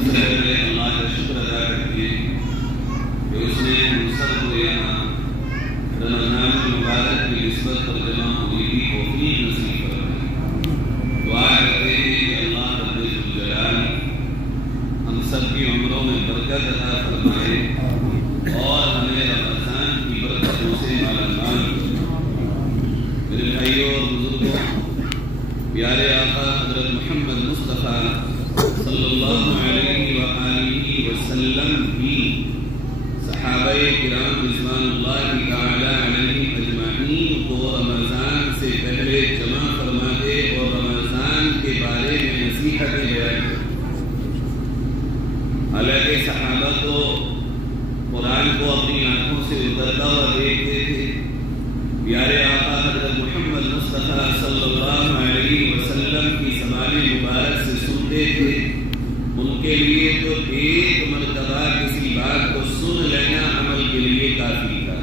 سب سے پہلے اللہ کا شکر ادا کرتے ہیں کہ اس نے ہم سب کو یہاں رمضان المبارک کی نسبت پر جمع ہونے کی توفیق نصیب فرمائے۔ دعا کرتے ہیں کہ اللہ رب الجلال ہم سب کی عمروں میں برکت عطا فرمائے اور ہمیں رمضان کی برکتوں سے مالا مال کرے۔ میرے بھائیوں اور بزرگوں، پیارے آقا حضرت محمد مصطفیٰ صلی اللہ علیہ وآلہ وسلم کی صحابہ کرام رضوان اللہ تعالی علیہم اجمعین کو رمضان سے پہلے جمع فرماتے اور رمضان کے بارے میں نصیحتیں بیان کرتے۔ حالانکہ صحابہ کو قرآن کو اپنی آنکھوں سے اترتا ہوا دیکھتے تھے، پیارے آقا حضرت محمد مصطفیٰ صلی اللہ علیہ وسلم کی زبان مبارک سے سنتے تھے۔ ان کے لیے تو ایک مرتبہ کسی بات کو سن لینا عمل کے لیے کافی تھا،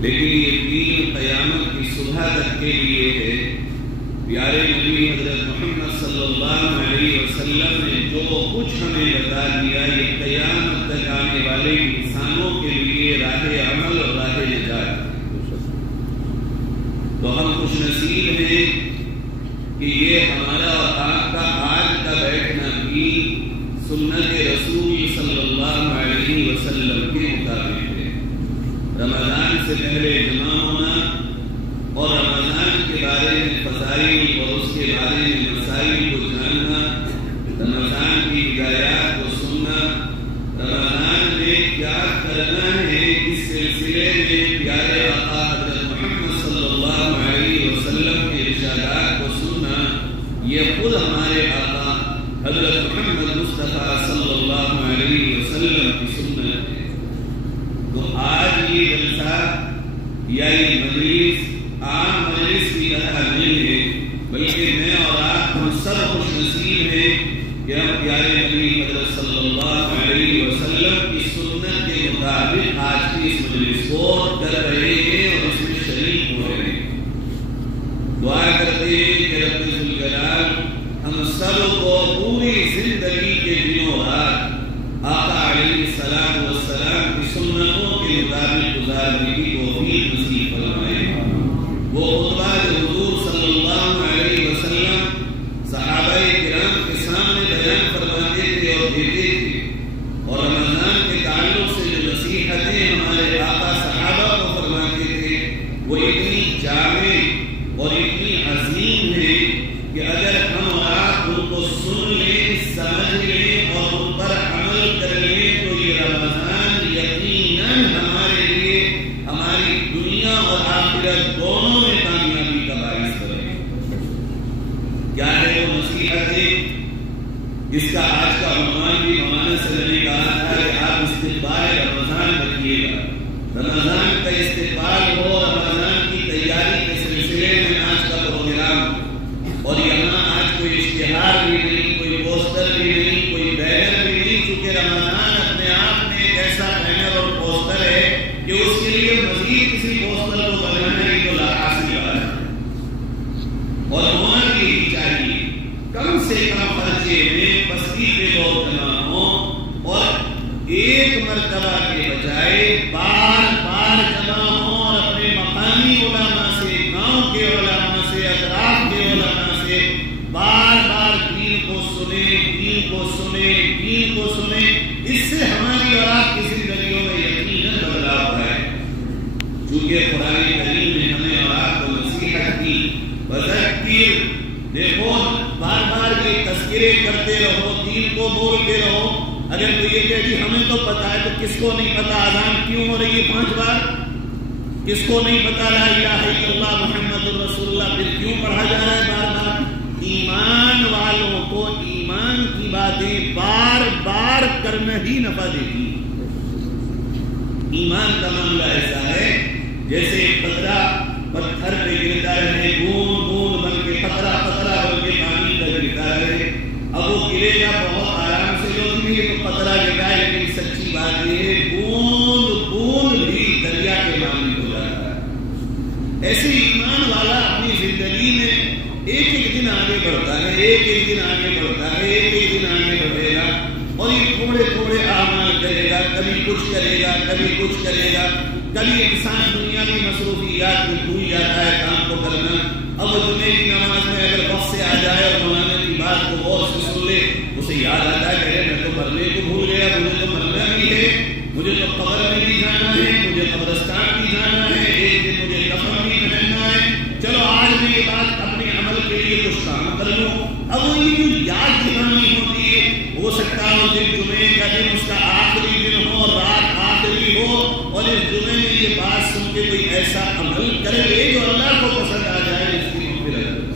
لیکن یہ دین قیامت کی صبح تک کے لیے ہے۔ پیارے نبی حضرت محمد صلی اللہ علیہ وسلم نے جو کچھ ہمیں بتا دیا، یہ قیامت تک آنے والے انسانوں کے لیے راہ عمل اور راہ نجات۔ تو ہم خوش نصیب ہیں کہ یہ ہمارا اور آپ کا آج کا بیٹھنا بھی سنت رسول صلی اللہ علیہ وسلم کے مطابق ہے۔ رمضان سے پہلے جمع ہونا اور رمضان کے بارے میں فضائل اور اس کے بارے میں مسائل کو جاننا، رمضان کی ہدایات کو سننا، رمضان میں کیا کرنا ہے، اس سلسلے میں پیارے آقا حضرت محمد صلی اللہ علیہ وسلم کے ارشادات کو سننا، یہ خود ہمارے آقا حضرت محمد مصطفیٰ صلی اللہ علیہ وسلم کی سنت ہے۔ تو آج یہ جلسہ یا یہ مجلس عام مجلس کی طرح نہیں ہے، بلکہ میں اور آپ ہم سب خوش نصیب ہیں کہ ہم پیارے نبی حضرت صلی اللہ علیہ وسلم کی سنت کے مطابق آج کی اس مجلس کو کر رہے ہیں اور اس میں شریک ہو رہے ہیں۔ دعا کرتے ہیں کہ رب الجلال ہم سب کو پوری زندگی کے دنوں رات آقا علیہ السلام والسلام کی سنتوں کے مطابق گزارنے کی توفیق نصیب فرمائے۔ وہ خطبہ جو حضور صلی اللہ علیہ وسلم صحابہ کرام کے سامنے بیان فرماتے تھے اور دیتے تھے، اور رمضان کے تعلق سے جو نصیحتیں ہمارے آقا صحابہ کو فرماتے تھے، وہ اتنی جامع اور اتنی عظیم ہے کہ اگر ہم اور آپ ان کو سن لیں، سمجھ لیں اور ان پر عمل کر لیں تو یہ رمضان یقیناً ہمارے لیے ہماری دنیا اور آخرت دونوں میں کامیابی کا باعث بنے۔ کیا ہے وہ نصیحتیں جس کا آج کا عنوان بھی مولانا صاحب نے کہا تھا کہ آپ استقبال رمضان رکھیے گا، رمضان کا استقبال ہو، رمضان کی تیاری کے سلسلے میں آج کا پروگرام، اور یہاں آج کوئی اشتہار بھی نہیں، کوئی پوسٹر بھی نہیں، کوئی بینر بھی نہیں، چونکہ رمضان اپنے آپ میں ایک ایسا بینر اور پوسٹر ہے کہ اس کے لیے مزید کسی پوسٹر کو بنانا ہی تو لاحاصل ہے، اور ہونا بھی چاہیے کم سے کم خرچے میں بستی پہ لوگ جمع ہوں اور ایک مرتبہ کے بجائے بار بار جمع ہوں اور اپنے مقامی علماء سے، گاؤں کے علماء سے، اطراف کے علماء سے بار بار دین کو سنیں، دین کو سنیں، دین کو سنیں۔ اس سے ہماری اور آپ کی زندگیوں میں یقیناً بدلاؤ ہے، چونکہ قرآن کریم نے ہمیں اور آپ کو نصیحت کی، وذکر، دیکھو بار بار یہ تذکرے کرتے رہو، دین کو بولتے رہو۔ اگر کوئی یہ کہ ہمیں تو پتا ہے تو کس کو نہیں پتا اذان کیوں ہو رہی ہے 5 بار؟ کس کو نہیں پتا لا الہ الا اللہ محمد الرسول اللہ پھر کیوں پڑھا جا رہا ہے بار بار؟ ایمان والوں کو ایمان کی باتیں بار بار کرنا ہی نفع دیتی۔ ایمان کا معاملہ ایسا ہے جیسے ایک قطرہ پتھر پہ گرتا رہے، بوند بوند بن کے، قطرہ قطرہ بن کے پانی کا گرتا رہے، اب وہ گرے گا بہت آرام سے، لوگ بھی تو قطرہ گرتا ہے، لیکن سچی بات یہ ہے بوند بوند بھی دریا کے مانند ہو جاتا ہے۔ ایسے ایمان والا اپنی زندگی میں ایک ایک دن آگے بڑھتا ہے، ایک ایک دن آگے بڑھتا ہے، ایک ایک دن آگے بڑھے گا، اور یہ تھوڑے تھوڑے اعمال کرے گا، کبھی کچھ کرے گا، کبھی کچھ کرے گا، کبھی انسان دنیا کی مصروفیات میں بھول جاتا ہے کام کو کرنا. اب جمعے کی نماز میں اگر وقت سے آ جائے اور مولانا کی بات کو غور سے سن لے، اسے یاد آتا ہے کہ میں تو مرنے کو بھول گیا، مجھے تو مرنا بھی ہے، مجھے تو قبر میں بھی جانا ہے، مجھے قبرستان بھی جانا ہے، ایک دن مجھے کفن بھی پہننا ہے، چلو آج میں یہ بات اپنے عمل کے لیے کچھ کام کر لوں. اب وہ یہ جو یاد دلانی ہوتی ہے، ہو سکتا ہے اس دن جمعے کا دن اس کا آخری دن ہو، رات آخری ہو، اور اس جمعے میں یہ بات سن کے کوئی ایسا عمل کر لے جو اللہ کو پسند آ جائے. اس کی مغفرت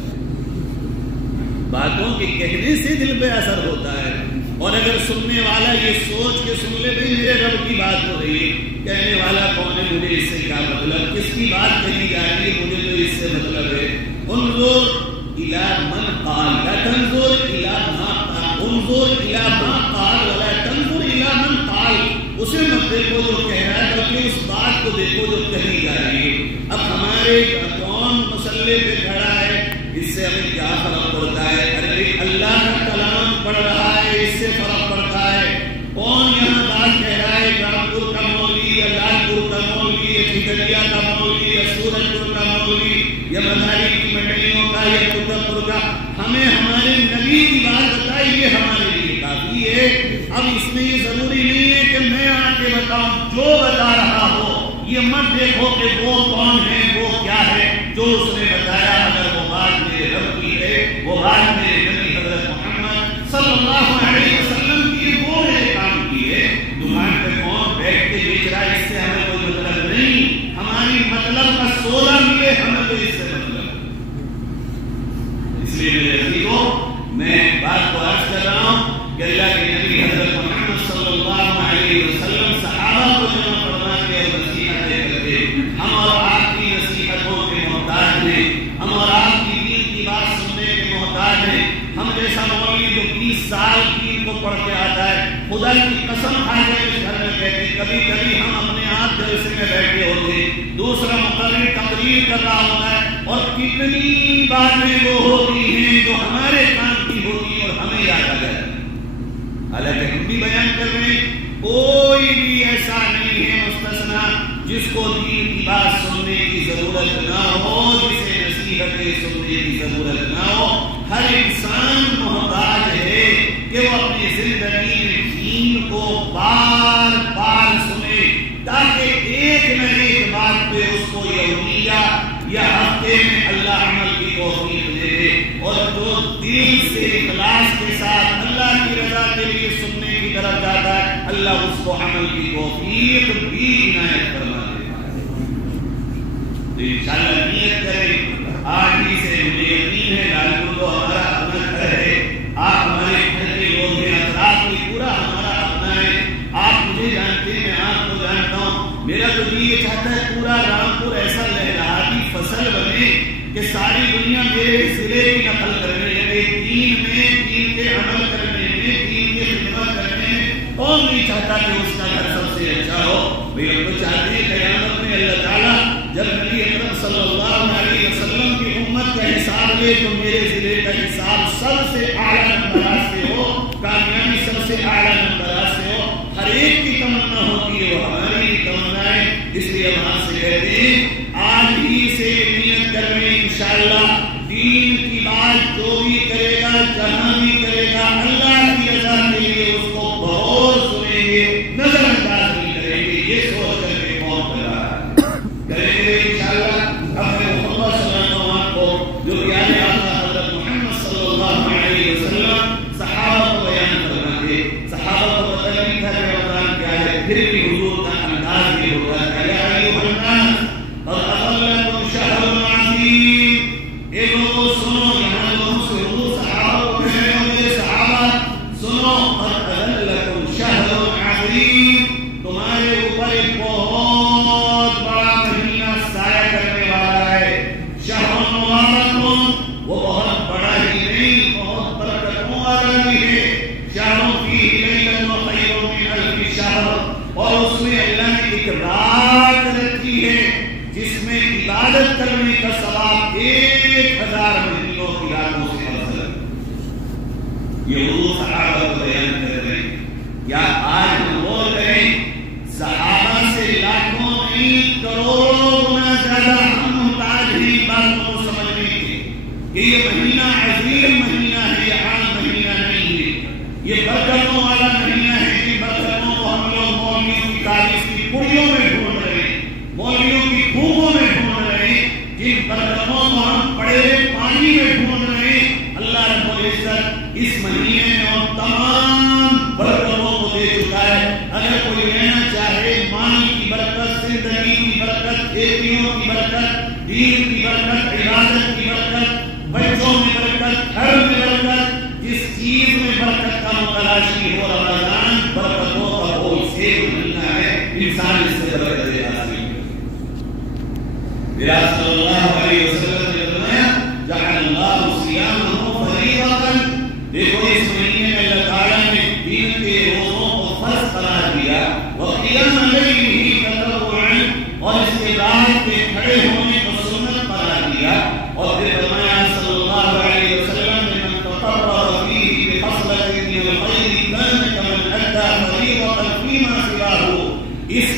باتوں کے کہنے سے دل پہ اثر ہوتا ہے، اور اگر سننے والا یہ سوچ کے سن لے بھائی میرے رب کی بات ہو رہی ہے، کہنے والا کون ہے، مجھے اس سے کیا مطلب، کس کی بات کہی جا رہی ہے، مجھے تو اس سے مطلب ہے. انظر الى من قال لا تنظر الى ما قال، انظر الى ما قال ولا تنظر الى من قال. اسے مت دیکھو جو کہہ رہا ہے بلکہ اس بات کو دیکھو جو کہی جا رہی ہے. اب ہمارے کون مسئلے پہ کھڑا ہے، اس سے ہمیں کیا فرق پڑتا ہے؟ ارے اللہ کا کلام پڑھ رہا ہے، اس سے فرق پڑتا ہے. کون یہاں بات کہہ رہا ہے، رامپور کا مولوی یا لال پور کا مولوی یا چکریا کا مولوی یا سورج پور کا مولوی یا مداری کی منڈلیوں کا یا کتبپور کا، ہمیں ہمارے نبی کی بات بتائی، یہ ہمارے لیے کافی ہے. اب اس میں یہ ضروری نہیں ہے کہ میں آ کے بتاؤں، جو بتا رہا ہو یہ مت دیکھو کہ وہ کون ہے، وہ کیا ہے، جو اس نے بتایا اگر وہ بات میرے رب کی ہے، وہ بات میرے نبی حضرت محمد صلی اللہ علیہ وسلم کی، وہ میرے کام کی ہے. دکان پہ کون بیٹھ کے بیچ رہا ہے، اس سے ہمیں کوئی مطلب نہیں. ہماری مطلب کا سودا ملے ہمیں تو اس سے مطلب. اس لیے میرے عزیزوں میں بات کو عرض کر رہا ہوں کہ اللہ کے نبی حضرت محمد صلی اللہ علیہ وسلم صحابہ کو جمع فرما کے نصیحتیں کرتے. ہم اور آپ کی نصیحتوں کے محتاج ہیں، ہم اور آپ کی دین کی بات سننے کے محتاج ہیں. ہم جیسا مولوی جو 20 سال دین کو پڑھ کے آتا ہے، خدا کی قسم کھا کے اس گھر میں بیٹھے، کبھی کبھی ہم اپنے آپ جلسے میں بیٹھے ہوتے، دوسرا مقرر تقریر کر رہا ہوتا ہے، اور کتنی باتیں وہ ہوتی ہیں جو ہمارے کام کی ہوتی ہیں اور ہمیں یاد آ جاتی. حالانکہ ہم بھی بیان کر رہے ہیں، کوئی بھی ایسا نہیں ہے مستثنا جس کو دین کی بات سننے کی ضرورت نہ ہو، جسے نصیحتیں سننے کی ضرورت نہ ہو. ہر انسان محتاج ہے کہ وہ اپنی زندگی میں دین کو بار بار سنے، تاکہ ایک نہ ایک بات پہ اس کو یومیہ یا ہفتے میں اللہ عمل کی توفیق دے دے. اور جو دل سے اخلاص کے ساتھ اللہ کی رضا کے لیے سننے کی طرف جاتا ہے، اللہ اس کو عمل کی توفیق بھی عنایت فرما دے. تو انشاءاللہ نیت کریں. آج ہی سے مجھے یقین ہے لال پور تو ہمارا اپنا گھر ہے، آپ ہمارے گھر کے لوگ ہیں، اطراف بھی پورا ہمارا اپنا ہے. آپ مجھے جانتے ہیں، میں آپ کو جانتا ہوں. میرا تو جی یہ چاہتا ہے پورا رامپور ایسا لہراتی فصل بنے کہ ساری دنیا میرے ضلع کی نقل کرنے لگے. دین میں، دین کے عمل کرنے میں، دین کی خدمت کرنے میں کون نہیں چاہتا کہ اس کا گھر سب سے اچھا ہو. بھائی ہم تو چاہتے ہیں قیامت میں اللہ تعالیٰ جب نبی اکرم صلی اللہ علیہ وسلم کی امت کا حساب لے تو میرے ضلع کا حساب سب سے اعلیٰ نمبرات سے ہو، کامیابی سب سے اعلیٰ نمبرات سے ہو. ہر ایک کی تمنا ہوتی ہے، وہ ہماری بھی تمنا ہے. اس لیے ہم آپ سے کہتے ہیں آج ہی سے نیت کر رہے انشاءاللہ دین کی بات جو بھی کرے گا، جہاں بھی کرے گا، اللہ کی رضا کے لیے اس کو بہت سنیں گے، نظر انداز نہیں کریں گے. یہ سوچ کر کے کون کر رہا ہے کریں گے انشاءاللہ. اب میں محمد سناتا ہوں آپ کو جو پیارے آقا حضرت محمد صلی اللہ علیہ وسلم صحابہ کو بیان فرماتے. صحابہ کو پتہ نہیں تھا کہ رمضان کیا ہے، پھر بھی حضور کا انداز یہ ہوتا ہے یا ایھا الناس قد اضلکم شہر عظیم. اے لوگوں سنو، یہاں لوگوں سے حضور صحابہ کو کہہ رہے ہوں گے، صحابہ سنو، قد اضلکم شہر عظیم، تمہارے اوپر ایک بہت بڑا مہینہ سایہ کرنے والا ہے. شہر مبارک، وہ بہت بڑا ہی نہیں، بہت برکتوں والا بھی ہے. شہر فیہ لیلۃ خیر من الف شہر، اور اس میں اللہ نے ایک رات رکھی ہے جس میں عبادت کرنے کا ثواب 1000 مہینوں کی راتوں سے افضل ہے. یہ حضور صحابہ کو بیان کر رہے ہیں. یا آج ہم بول رہے ہیں صحابہ سے لاکھوں نہیں کروڑوں گنا زیادہ ہم محتاج ہیں باتوں کو سمجھنے کے کہ یہ مہینہ عظیم مہینہ ہے، یہ عام مہینہ نہیں ہے، یہ برکتوں والا مہینہ ہے۔ کہ برکتوں کو ہم لوگ مولویوں کی تاریخ کی پڑیوں میں ڈھونڈ رہے ہیں، مولویوں کی خوبوں میں ڈھونڈ رہے ہیں، جن برکتوں کو ہم پڑے پانی میں ڈھونڈ رہے ہیں۔ اللہ رب العزت اس مہینے میں اور تمام برکتوں کو دے چکا ہے۔ اگر کوئی لینا چاہے مال کی برکت، زندگی کی برکت، کھیتیوں کی برکت، دین کی برکت، عبادت کی برکت، بچوں میں برکت، گھر میں برکت، جس چیز میں برکت کا متلاشی ہو، رمضان برکتوں کا وہ سے مہینہ ہے، انسان اس سے برکت حاصل کرے۔ صلی اللہ علیہ وسلم نے فرمایا جعل اللہ صیامہ فریضۃ، دیکھو اس مہینے میں اللہ تعالیٰ نے دین کے روزوں کو فرض قرار دیا، وقیام لیلہ تطوعا، اور اس کے رات کے کھڑے ہونے کو سنت قرار دیا، اور پھر فرمایا صلی اللہ علیہ وسلم نے من تطوع فیہ بخصلۃ من الخیر کان کمن ادى فریضۃ فیما سواہ۔ اس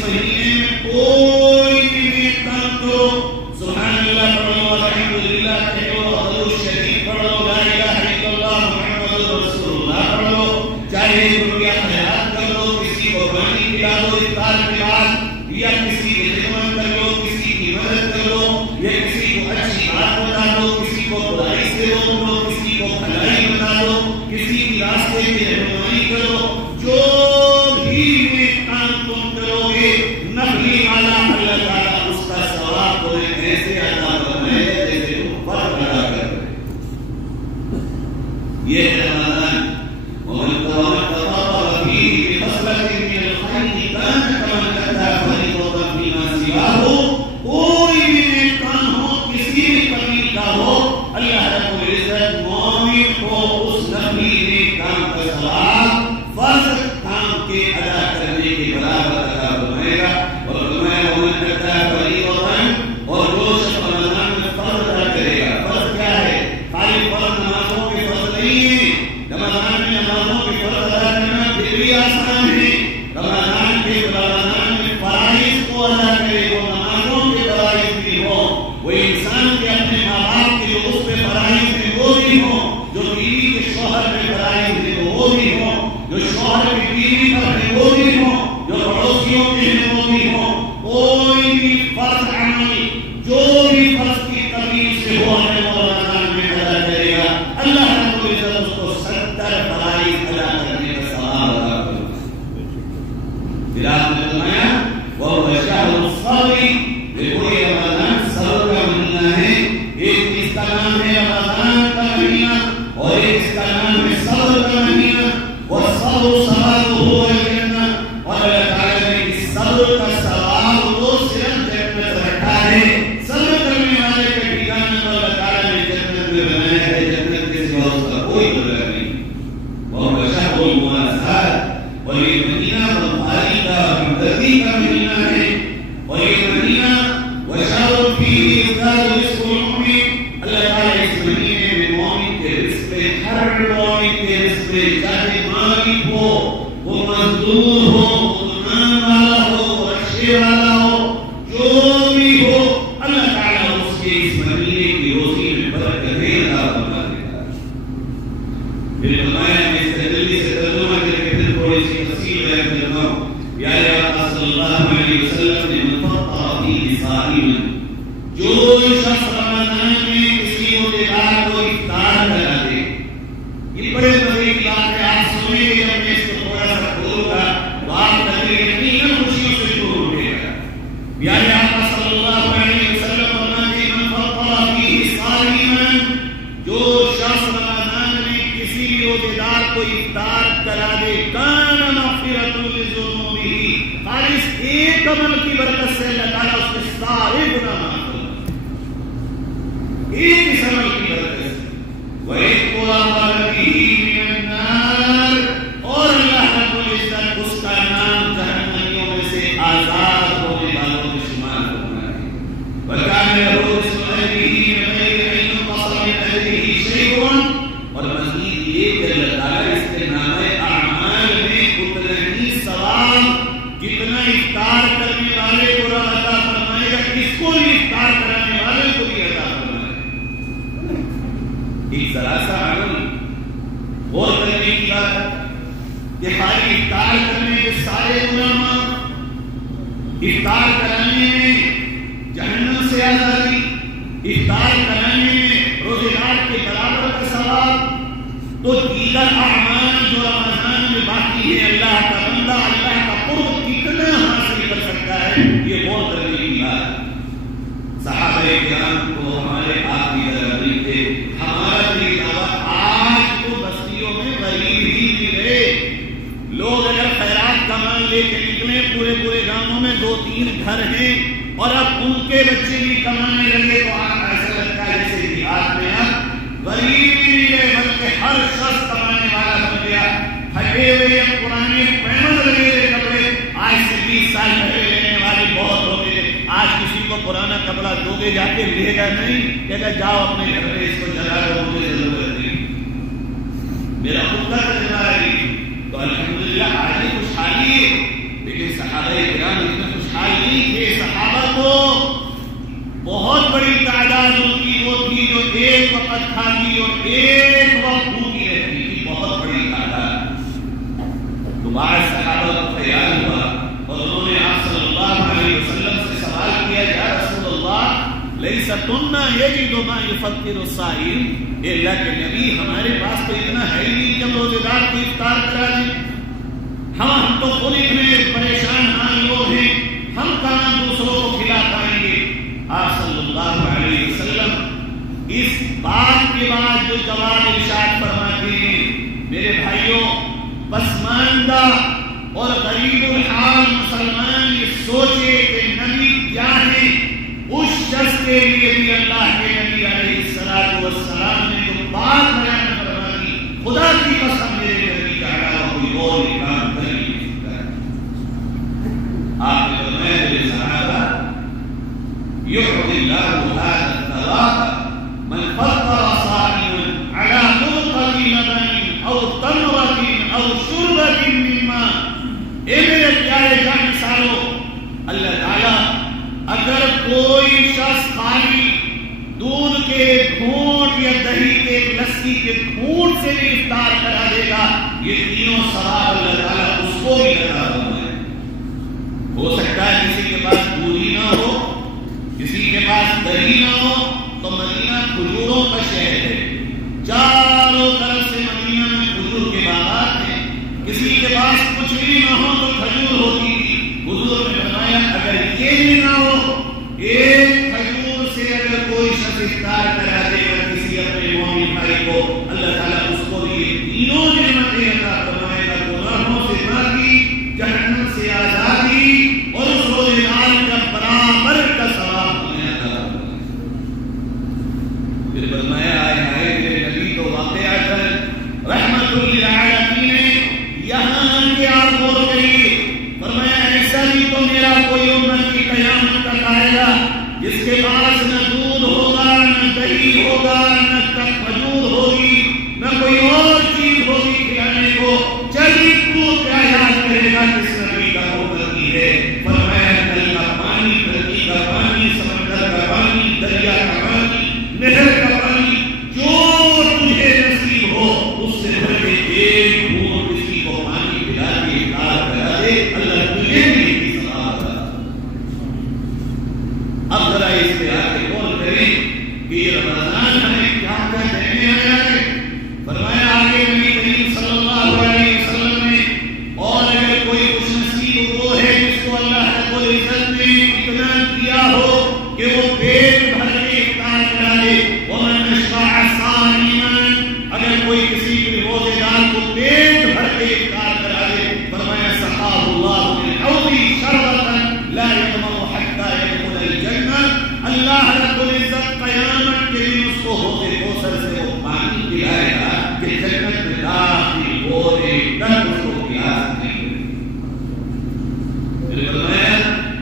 مہینے میں کوئی بھی نیک کام کرو، سبحان اللہ پڑھ لو، الحمدللہ کہہ لو، درود شریف پڑھ لو، لا الہ الا اللہ محمد رسول اللہ پڑھ لو، چاہے روپیہ خیرات کر لو، کسی کو پانی پلا دو افطار کے بعد، یا کسی کی خدمت کر لو، کسی کی مدد کر لو، یا کسی کو اچھی بات بتا دو، کسی کو برائی سے روک لو، کسی کو بھلائی بتا دو، کسی کی راستے کی رہنمائی کرو، جو بھی نیک کام تم کرو گے نفلی والا اللہ تعالیٰ اس کا ثواب تمہیں ایسے عطا فرمائے گا جیسے تم فرض ادا کر رہے۔ یہ رمضان ومن تطوع فیہ بخصلۃ من الخیر کان کمن ادى فریضۃ فیما سواہ۔ کوئی بھی نیک کام ہو، کسی بھی قبیل کا ہو، اللہ رب العزت مومن کو اس نفلی نیک کام کا ثواب فرض کام کے ادا کرنے کے برابر عطا فرمائے گا۔ اور فرمایا ومن ادى فریضۃ، اور جو شخص رمضان میں فرض ادا کرے گا، فرض کیا ہے؟ خالی فرض نمازوں کے فرض نہیں ہے، رمضان میں نمازوں کے فرض ادا کرنا پھر بھی آسان ہے، رمضان میں فرائض کو ادا کرے، وہ نمازوں کے فرائض بھی ہو، وہ انسان کے اپنے ماں باپ کے جو اس پہ فرائض ہیں وہ بھی ہوں، جو بیوی کے شوہر پہ فرائض ہیں وہ بھی ہوں، جو شوہر کی بیوی پر ہے وہ بھی ہوں، جو پڑوسیوں کے ہیں وہ بھی ہوں۔ کوئی بھی فرض عمل جو بھی فرض کی قبیل سے ہو ہے وہ رمضان میں ادا کرے گا، اللہ رب العزت اس کو 70 فرائض ادا کرنے کا ثواب عطا کرے گا۔ پھر آپ نے فرمایا وَهُوَ شَهْرُ الصَّبْرِ، دیکھو یہ رمضان صبر کا مہینہ ہے، ایک اس کا نام ہے رمضان کا مہینہ اور ایک اس کا نام ہے صبر کا مہینہ، وَالصَّبْرُ ثَوَابُهُ الْجَنَّةُ، اور اللہ تعالیٰ نے اس صبر کا ثواب کو صرف جنت رکھا ہے، صبر کرنے والے کے ٹھکانے کو اللہ تعالیٰ نے جنت میں بنایا ہے، جنت کے سوا اس کا کوئی بدلہ نہیں۔ وَهُوَ شَهْرُ الْمُوَاسَاةِ، اور یہ مہینہ بخاری کا ہمدردی کا مہینہ ہے، اور یہ مہینہ وَشَهْرٌ فِيهِ يُزْدَادُ رِزْقُ الْمُؤْمِنِ، اللہ تعالیٰ اس مہینے میں مومن کے رزق میں، ہر مومن کے رزق میں، چاہے مالک ہو، وہ مزدور ہو، وہ دکان والا ہو، وہ رکشے والا ہو، جو بھی ہو، اللہ تعالیٰ اس کے اس مہینے کی روزی میں برکتیں عطا فرما دیتا ہے۔ پھر فرمایا میں اس جلدی سے ترجمہ کر کے پھر تھوڑی سی تفصیل بیان کرتا ہوں۔ پیارے آقا صلی اللہ علیہ وسلم نے من فطر فیہ صائما، جو شخص رمضان میں کسی روزےدار کو افطار کرا دے، یہ بڑے مزے کی بات ہے، آپ سنیں گے جب میں اس کو تھوڑا سا کھولوں گا تو آپ لگے یقیناً خوشیوں سے شروع اٹھے گا۔ پیارے آقا صلی اللہ علیہ وسلم فرماتے ہیں من فطر فیہ صائما، جو شخص رمضان میں کسی روزےدار کو افطار کرا دے، کان مغفرۃ لذنوبہ، خالص ایک عمل کی برکت سے اللہ تعالیٰ اس کے سارے گناہ معاف کر دیتا ہے، ایک اس عمل کی برکت سے۔ وَعِتْقُ رَقَبَتِهِ مِنَ النَّارِ، اور اللہ رب العزت اس کا نام جہنمیوں میں سے آزاد ہونے والوں میں شمار کرنا ہے۔ وَكَانَ لَهُ رِزْقُ أَجْرِهِ بِغَيْرِ أَن يُنقَصَ مِنْ أَجْرِهِ شَيْءٌ، اور مزید یہ کہ اللہ تعالیٰ اس کے نامۂ اعمال میں غور کرنے کی بات کہ خالی افطار کرنے کے سارے علماء افطار کرانے میں جہنم سے آزادی، افطار کرانے میں روزے دار کے برابر کا ثواب، تو دیگر اعمال جو رمضان میں باقی ہے اللہ کا بندہ اللہ کا قرب کتنا حاصل کر سکتا ہے، یہ غور کرنے کی بات۔ صحابہ کرام کو ہمارے آپ کی طرح نہیں تھے، ہمارا بھی دعویٰ آج تو بستیوں میں غریب ہی ملے، لوگ اگر خیرات کمان لے کے نکلے، پورے گاؤں میں 2-3 گھر ہیں اور اب ان کے بچے بھی کمانے لگے تو آپ ایسا لگتا ہے جیسے دیہات میں اب غریب نہیں ملے بلکہ ہر شخص کمانے والا بن گیا۔ ہٹے ہوئے پرانے پیمن لگے ہوئے کپڑے آج سے 20 سال پہلے لینے والے بہت ہو گئے۔ آج کسی کو پرانا کپڑا دو گے جا کے لے گا نہیں، کہتا جاؤ اپنے گھر میں اس کو جلا دو، مجھے ضرورت نہیں، میرا خود کا تجربہ ہے۔ تو الحمدللہ آج خوشحالی ہے، لیکن صحابہ کرام اتنے خوشحال نہیں تھے۔ صحابہ کو بہت بڑی تعداد ان کی وہ تھی جو ایک وقت کھاتی اور ایک وقت بھوکی رہتی تھی، بہت بڑی تعداد۔ تو بعض صحابہ کو خیال ہوا اور انہوں نے آپ صلی اللہ علیہ وسلم سے سوال کیا، یا رسول اللہ لیس تمنا یجد ما یفطر الصائم، اے اللہ کے نبی ہمارے پاس تو اتنا ہے ہی نہیں کہ روزے دار کو افطار کرا دیں، ہم تو خود اتنے پریشان حال لوگ ہیں، ہم کہاں دوسروں کو کھلا پائیں گے۔ آپ صلی اللہ علیہ وسلم اس بات کے بعد جو جواب ارشاد فرماتے ہیں، میرے بھائیوں پسماندہ اور غریب الحال مسلمان یہ سوچے کہ نبی کیا ہے، اس شخص کے لیے بھی اللہ کے نبی علیہ السلام نے جو بات بیان فرمائی، خدا کی قسم میرے نبی کا علاوہ کوئی اور کام کر نہیں سکتا ہے۔ آپ نے فرمایا میرے صحابہ يعطي الله هذا الثواب من فطر صائما على نطقة لبن أو تمرة أو شربة من ماء۔ اے میرے پیارے جان سالو، اللہ تعالیٰ اگر کوئی شخص خالی دودھ کے گھونٹ یا دہی کے لسی کے گھونٹ سے بھی افطار کرا دے گا، یہ تینوں ثواب اللہ تعالیٰ اس کو بھی لگا ہوا ہے۔ ہو سکتا ہے کسی کے پاس دودھ ہی نہ ہو، کسی کے پاس دہی نہ ہو، تو مدینہ کھجوروں کا شہر ہے، چاروں طرف سے مدینہ میں کھجور کے باغات ہیں، کسی کے پاس کچھ بھی نہ ہو تو کھجور ہوتی تھی۔ حضور نے فرمایا اگر یہ بھی نہ ہو، ایک کھجور سے اگر کوئی شخص افطار کرا دے گا کسی اپنے مومن بھائی کو، اللہ تعالیٰ اس کو یہ تینوں نعمتیں عطا فرمائے گا، گناہوں سے معافی، جہنم سے آزادی اور اس روزے دار کا برابر کا ثواب ہمیں عطا فرمائے۔ پھر فرمایا آئے میرے نبی تو واقعات رحمت للعالمین ہے، یہاں کے آپ غور کریے، فرمایا ایسا بھی تو میرا کوئی امت کی قیامت تک آئے گا جس کے پاس نہ دودھ ہوگا، نہ دہی ہوگا، نہ کھجور ہوگی، نہ کوئی اور چیز ہوگی کھلانے کو، چلی تو کیا یاد کرے گا کس نبی کا امتی ہے۔ فرمایا نل کا پانی، دھرتی کا پانی، سمندر کا پانی، دریا کا پانی، نہر کا پانی، جو تجھے نصیب ہو اس سے بڑھ کے ایک گھونٹ کسی کو پانی پلا کے افطار کرا دے، اللہ تجھے بھی ثواب عطا۔ اب ذرا اس پہ آ کے غور کریں کہ یہ رمضان ہمیں کیا کیا دینے آیا ہے۔ فرمایا آگے نبی کریم صلی اللہ علیہ وسلم نے، اور اگر کوئی خوش نصیب وہ ہے جس کو اللہ رب العزت نے اتنا کیا ہو کہ وہ پیٹ بھر کے افطار کرا دے، ومن اشبع صائما، اگر کوئی کسی روزے دار کو پیٹ بھر کے افطار کرا دے، فرمایا سقاہ اللہ من حوضی شربتا لا یظمأ حتی یدخل الجنہ، اللہ رب العزت قیامت کے دن اس کو حوض کوثر سے وہ پانی پلائے گا کہ جنت میں داخل ہونے تک اس کو پیاس نہیں ہوگی۔ پھر فرمایا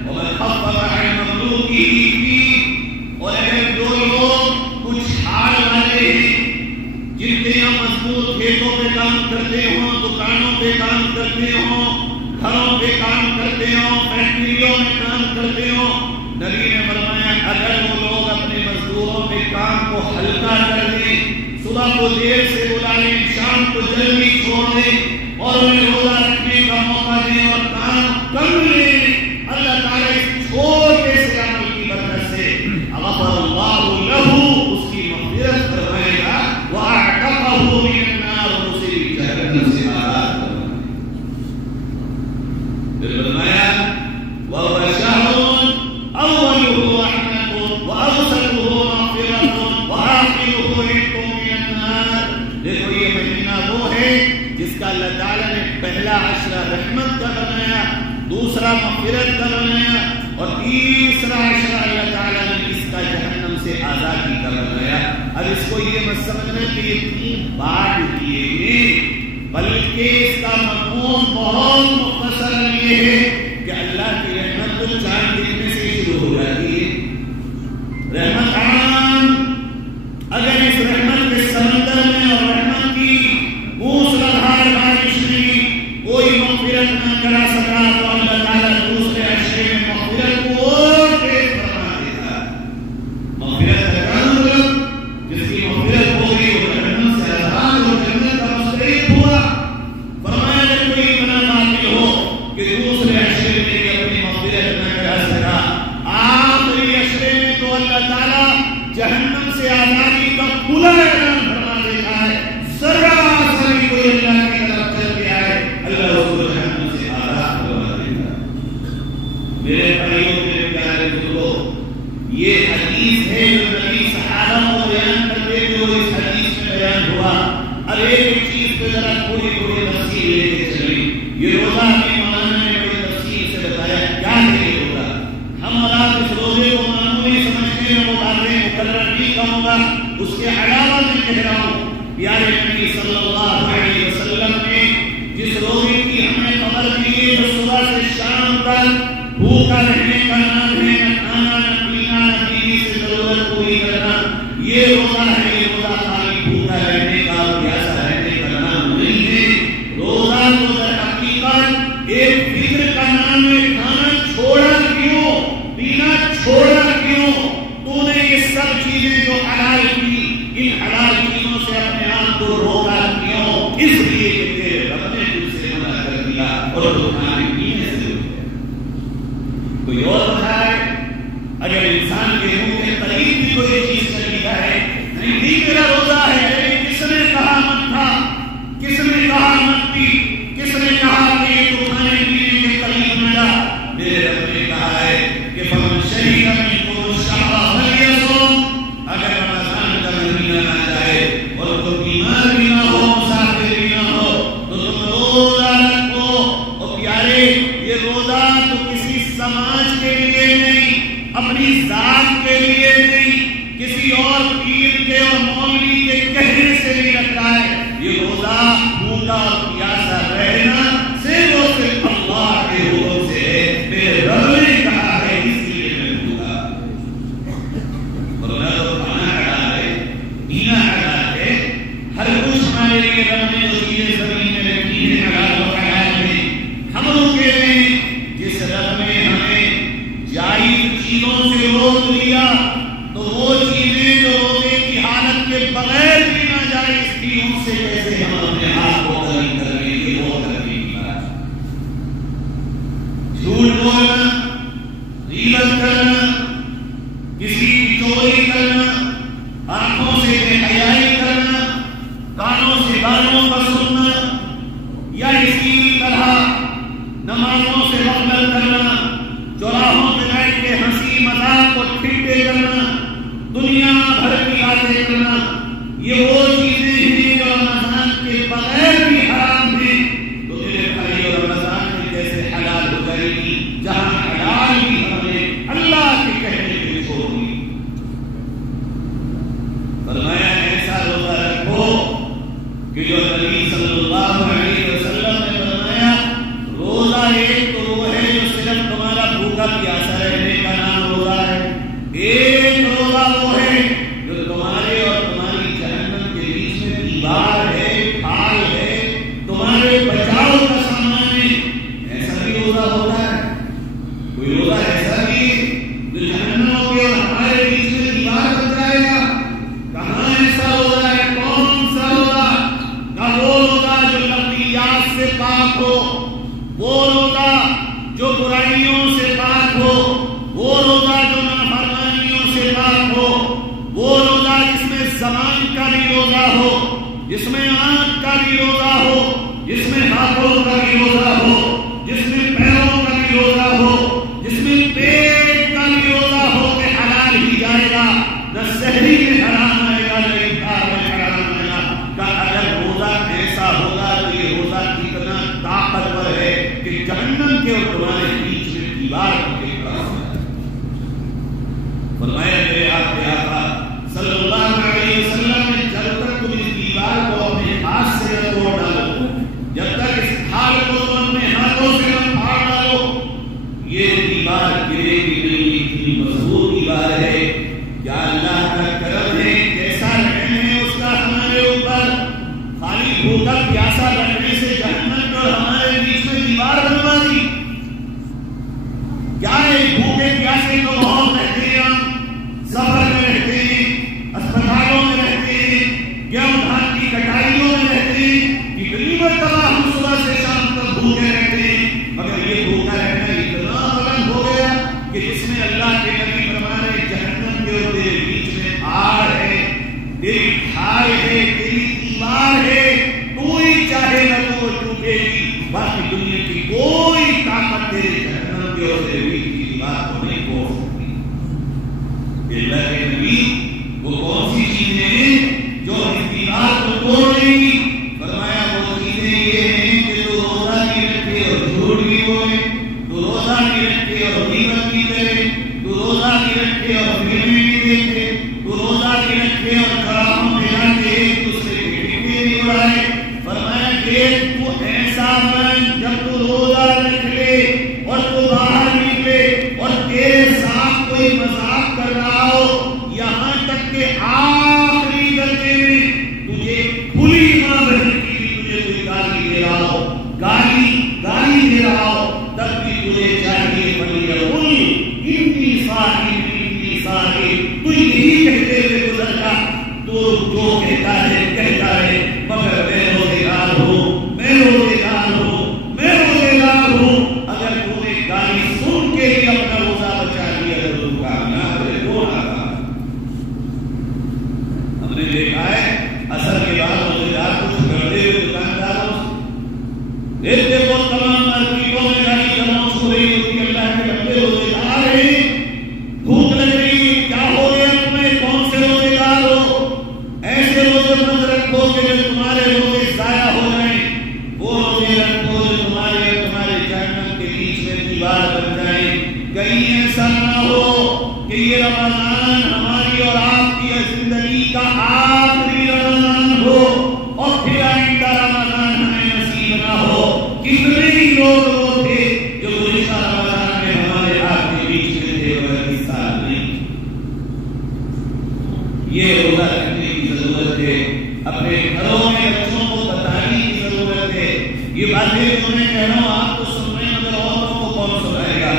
ومن خفف عن مخلوقه فيه، اور اگر جو لوگ کچھ حال والے ہیں جن کے یہاں مضبوط کھیتوں پہ کام کرتے ہوں، دکانوں پہ کام کرتے ہوں، گھروں پہ کام کرتے ہوں، فیکٹریوں میں کام کرتے ہوں، نبی نے فرمایا اگر وہ لوگ اپنے مزدوروں کے کام کو ہلکا کر دیں، صبح کو دیر سے بلا لیں، شام کو جلدی چھوڑ دیں اور انہیں روزہ رکھنے کا موقع دیں اور کام کر لیں، اللہ تعالیٰ اس چھوٹے سے عمل کی برکت سے غفر اللہ لہ، اس کی مغفرت فرمائے گا، وَأَعْتَقَهُ مِنَ النَّارِ، اسے بھی جہنم سے آزاد فرمائے گا۔ پھر فرمایا وَهُوَ شَهْرٌ أَوَّلُهُ رَحْمَةٌ وَأَوْسَطُهُ مَغْفِرَةٌ وَآخِرُهُ عِتْقٌ مِنَ النَّارِ۔ دیکھو یہ مہینہ وہ ہے جس کا اللہ تعالیٰ نے پہلا عشرہ رحمت کا بنایا، دوسرا مغفرت کا بنایا، اور تیسرا عشرہ اللہ تعالیٰ نے اس کا جہنم سے آزادی کا بنایا۔ اب اس کو یہ مت سمجھنا کہ یہ تین بانٹ دیے ہیں، بلکہ اس کا مفہوم بہت مختصر یہ ہے کہ اللہ کی رحمت تو چاند دکھنے سے شروع ہو جاتی ہے۔ رحمت عام، اگر اس رحمت کے سمندر میں اور رحمت کی موسلادھار بارش میں کوئی مغفرت نہ کرا سکا تو اللہ تعالیٰ دوسرے عشرے میں مغفرت کو اور تیز فرما دیتا۔ مغفرت کا مطلب جس کی مغفرت ہو گئی وہ جنت سے آزاد اور جنت کا مستحق ہوا۔ فرمایا جب کوئی اتنا قابل ہو کہ دوسرے عشرے میں اپنی مغفرت نہ کرا سکا، آخری عشرے میں تو اللہ تعالیٰ جہنم سے آزادی کا کھلا اعلان فرما دیتا ہے۔ سراسری کوئی اللہ کی طرف چل کے آئے، اللہ اس کو جہنم سے آزاد فرما دیتا ہے۔ میرے بھائیوں، میرے پیارے بزرگوں، یہ حدیث ہے جو نبی صحابہ کو بیان کرتے ہوئے اس حدیث میں بیان ہوا۔ اب ایک چیز پہ ذرا تھوڑی تفصیل لے کے چلیں۔ یہ روزہ ہمیں مولانا نے بڑی تفصیل سے بتایا کیا ہے یہ روزہ۔ ہم اور آپ اس روزے کو معمولی سمجھتے ہیں، وہ باتیں مقرر نہیں کہوں گا، اس کے علاوہ میں کہہ رہا ہوں پیارے نبی صلی اللہ علیہ وسلم نے جس روزے کی ہمیں خبر دی ہے جو صبح سے شام تک بھوکا رہنے کا نام ہے، نہ کھانا نہ پینا نہ بیوی سے ضرورت پوری کرنا، یہ روزہ ہے۔ یہ روزہ خالی بھوکا رہنے کا پیاسا رہنے کا نام نہیں ہے۔ روزہ تو در حقیقت ایک فکر کا نام ہے، کھانا چھوڑا کیوں، پینا چھوڑا کیوں، تو نے یہ سب چیزیں جو حلال کی، ان حلال چیزوں سے اپنے آپ کو روکا کیوں؟ اس لیے کہ تیرے رب نے تجھ سے منع کر دیا اور تو کھانے پینے سے روک دیا۔ کوئی اور بتائے اگر انسان کے منہ کے قریب بھی کوئی چیز چلی جائے، نہیں بھی میرا روزہ ہے، لیکن کس نے کہا مت کھا، کس نے کہا مت پی، کس نے کہا کہ یہ تو کھانے پینے کے قریب نہ جا؟ میرے رب نے کہا ہے کہ فمن شہد منکم الشہر فلیصم، اگر رمضان کا مہینہ آ جائے اور تم بیمار بھی نہ ہو، مسافر بھی نہ ہو، تو تم روزہ رکھو۔ اور پیارے، یہ روزہ تو کسی سماج کے لیے نہیں، اپنی ذات کے لیے نہیں، کسی اور پیر کے اور مولوی کے کہنے سے نہیں رکھتا ہے۔ یہ روزہ بھوکا اور پیاسا رہنا صرف اور صرف اللہ کے حکم سے ہے۔ میرے رب نے کہا ہے، اس لیے میں بھوکا۔ ورنہ تو کھانا حلال ہے، پینا حلال ہے، ہر کچھ ہمارے لیے رب نے جو چیزیں زمین میں رکھی ہیں حلال و حلال میں، ہم روکے ہیں۔ جس رب نے ہمیں جائز چیزوں سے روک دیا تو وہ چیزیں جو روزے کی حالت کے بغیر بھی ناجائز تھی، ان سے کیسے ہم اپنے آپ کو غنی کرنے کی وہ کرنے کی سے پاک ہو، وہ روزہ جو برائیوں سے پاک ہو، وہ روزہ جو نافرمانیوں سے پاک ہو، وہ روزہ جس میں زبان کا بھی روزہ ہو، جس میں آنکھ کا بھی روزہ ہو، جس میں ہاتھوں کا بھی روزہ ہو، جس میں پیروں کا بھی روزہ ہو، جس میں پیٹ کا بھی روزہ ہو کہ حلال ہی جائے گا، نہ سحری میں حرام آئے گا نہ افطار میں حرام آئے گا۔ کہ اگر روزہ ایسا ہوگا تو یہ روزہ اتنا طاقتور ہے کہ جہنم کے اور تمہارے بیچ میں دیوار کے فرمایا میرے آپ کے آقا صلی اللہ علیہ وسلم نے جب تک تم اس دیوار کو اپنے ہاتھ سے نہ توڑ ڈالو، جب تک اس حال کو تم اپنے ہاتھوں سے نہ پھاڑ ڈالو، یہ دیوار گرے گی نہیں، اتنی مضبوط دیوار ہے۔ یا اللہ کا کرم ہے، کیسا رحم ہے اس کا ہمارے اوپر، خالی بھوکا پیاسا رہنے سے جہنم کو ہمارے بیچ میں دیوار بنوا دی۔ کیا ہے بھوکے پیاسے تو بہت رہتے ہیں، ہم سفر میں رہتے ہیں، اسپتالوں میں رہتے ہیں، گیہوں دھان کی کٹائیوں میں رہتے ہیں، کتنی مرتبہ ہم صبح سے شام تک بھوکے رہتے ہیں، مگر یہ بھوکا رہنا اتنا بلند ہو گیا کہ جس میں اللہ کے نبی فرمانے جہنم کے اور تیرے بیچ میں آڑ ہے، تیری ڈھال ہے، تیری دیوار ہے، کوئی چاہے نہ تو وہ ٹوٹے گی، باقی دنیا کی کوئی طاقت تیرے جہنم کے اور تیرے بیچ کی دیوار کو نہیں توڑ سکتی۔ اللہ کے نبی وہ کون سی چیزیں ہیں جو اس دیوار کو توڑ دیں گی؟ فرمایا وہ چیزیں یہ ہیں کہ تو روزہ بھی رکھے اور جھوٹ بھی بولے، تو روزہ بھی رکھے اور غیبت بھی کرے، تو روزہ بھی رکھے اور فلمیں بھی دیکھے، تو روزہ بھی رکھے اور چوراہوں پہ جا کے ایک دوسرے کے ٹھیکے بھی اڑائے۔ فرمایا کہ تو ایسا بن جب تو روزہ رکھ لے اور تو باہر نکلے اور تیرے ساتھ کوئی مذاق کر رہا ہو، یہاں تک کہ آخری درجے میں تجھے کھلی ماں بہن کی بھی تجھے کوئی گالی دے رہا ہو، گالی دے رہا ہو، تب بھی تجھے چاہیے فلیقل انی صائم، تو یہی کہتے ہوئے گزر جا، تو جو کہتا ہے مگر میں روزگار ہوں، میں روزگار ہوں، میں روزگار ہوں۔ اگر تو نے گالی سن کے ہی اپنا روزہ بچا لیا تو کامیاب ہے، وہ آگا۔ ہم نے دیکھا ہے اثر کے بعد روزگار کچھ کرتے ہوئے دکانداروں سے ایک دیکھو تمام مارکیٹوں میں گاڑی خاموش ہو رہی ہوتی، اللہ کے بندے روزگار ہیں، بھوک لگ رہی، کیا ہو گیا تمہیں، کون سے روزگار ہو؟ ایسے روزے مت رکھو کہ جو تمہارے روزے ضائع ہو جائیں، وہ روزے رکھو جو تمہارے اور تمہارے جہنم کے بیچ میں دیوار بن جائیں۔ کہیں ایسا نہ ہو کہ یہ رمضان ہماری اور آپ کی زندگی کا آخری رمضان ہو اور پھر آئندہ رمضان ہمیں نصیب نہ ہو۔ کتنے ہی لوگ وہ تھے جو گزشتہ رمضان میں ہمارے آپ کے بیچ میں تھے مگر اس سال نہیں۔ یہ روزہ رکھنے کی ضرورت ہے، اپنے گھروں میں بچوں کو بتانے کی ضرورت ہے۔ یہ باتیں جو میں کہہ رہا ہوں آپ تو سن رہے ہیں مگر عورتوں کو کون سنائے گا؟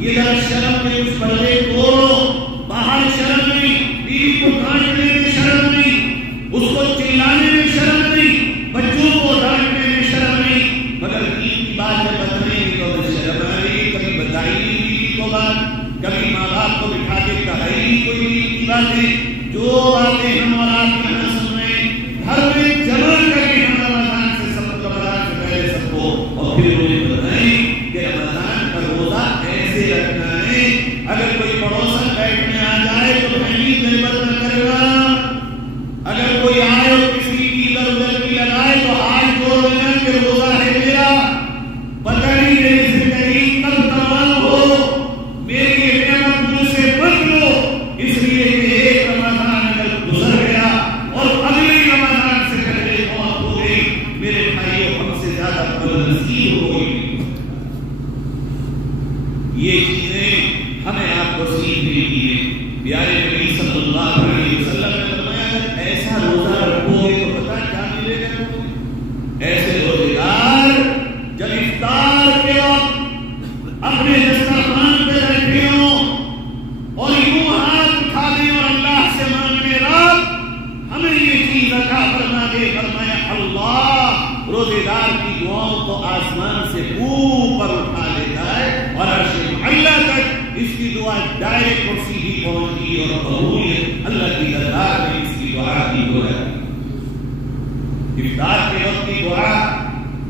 یہ ذرا شرم کے کچھ پردے توڑو، باہر شرم نہیں، بیوی کو ڈانٹنے میں شرم نہیں، اس کو چلانے میں شرم نہیں، بچوں کو ڈانٹنے میں شرم نہیں، مگر دین کی بات جب بتانے کی تو شرم آ رہی، کبھی بتائی نہیں بیوی کو بات، کبھی ماں باپ کو بٹھا کے کہائی کوئی دین کی باتیں، جو باتیں ہم اور آپ یہاں سن رہے ہیں گھر میں جمع کر کے ہم رمضان سے سب رمضان سے پہلے سب کو اور پھر انہیں بتائیں کہ رمضان کا روزہ ایسے رکھنا ہے۔ اگر کوئی پڑوسن بیٹھنے آ جائے تو بہنی غیبت نہ کرنا، اگر کوئی آئے اور کسی کی ادھر ادھر کی لگائے تو ہاتھ جوڑ دینا کہ روزہ ہے میرا، پتہ نہیں میری زندگی کب تمام ہو، میری یہ نعمت مجھ سے بچ لو، اس لیے کہ ایک رمضان اگر گزر گیا اور اگلے رمضان سے پہلے موت ہو گئی، میرے بھائیوں ہم سے زیادہ بدنصیب ہو گئی۔ یہ چیزیں ہمیں آپ کو سیکھنے کی ہے۔ پیارے نبی صلی اللہ علیہ وسلم نے فرمایا اگر ایسا روزہ رکھو گے تو پتہ کیا ملے گا؟ ایسے روزگار جب افطار کے وقت اپنے دسترخوان پہ بیٹھے ہوں اور یوں ہاتھ اٹھا دیں اور اللہ سے مانگنے رب ہمیں یہ چیز عطا فرما دے، فرمایا اللہ روزے روزے دار کی دعاؤں کو آسمان سے اوپر اٹھا لیتا ہے اور عرش معلیٰ تک اس کی دعا ڈائریکٹ اور سیدھی پہنچی اور قبولیت اللہ کی دربار میں اس کی دعا کی ہو ہے۔ افطار کے وقت کی دعا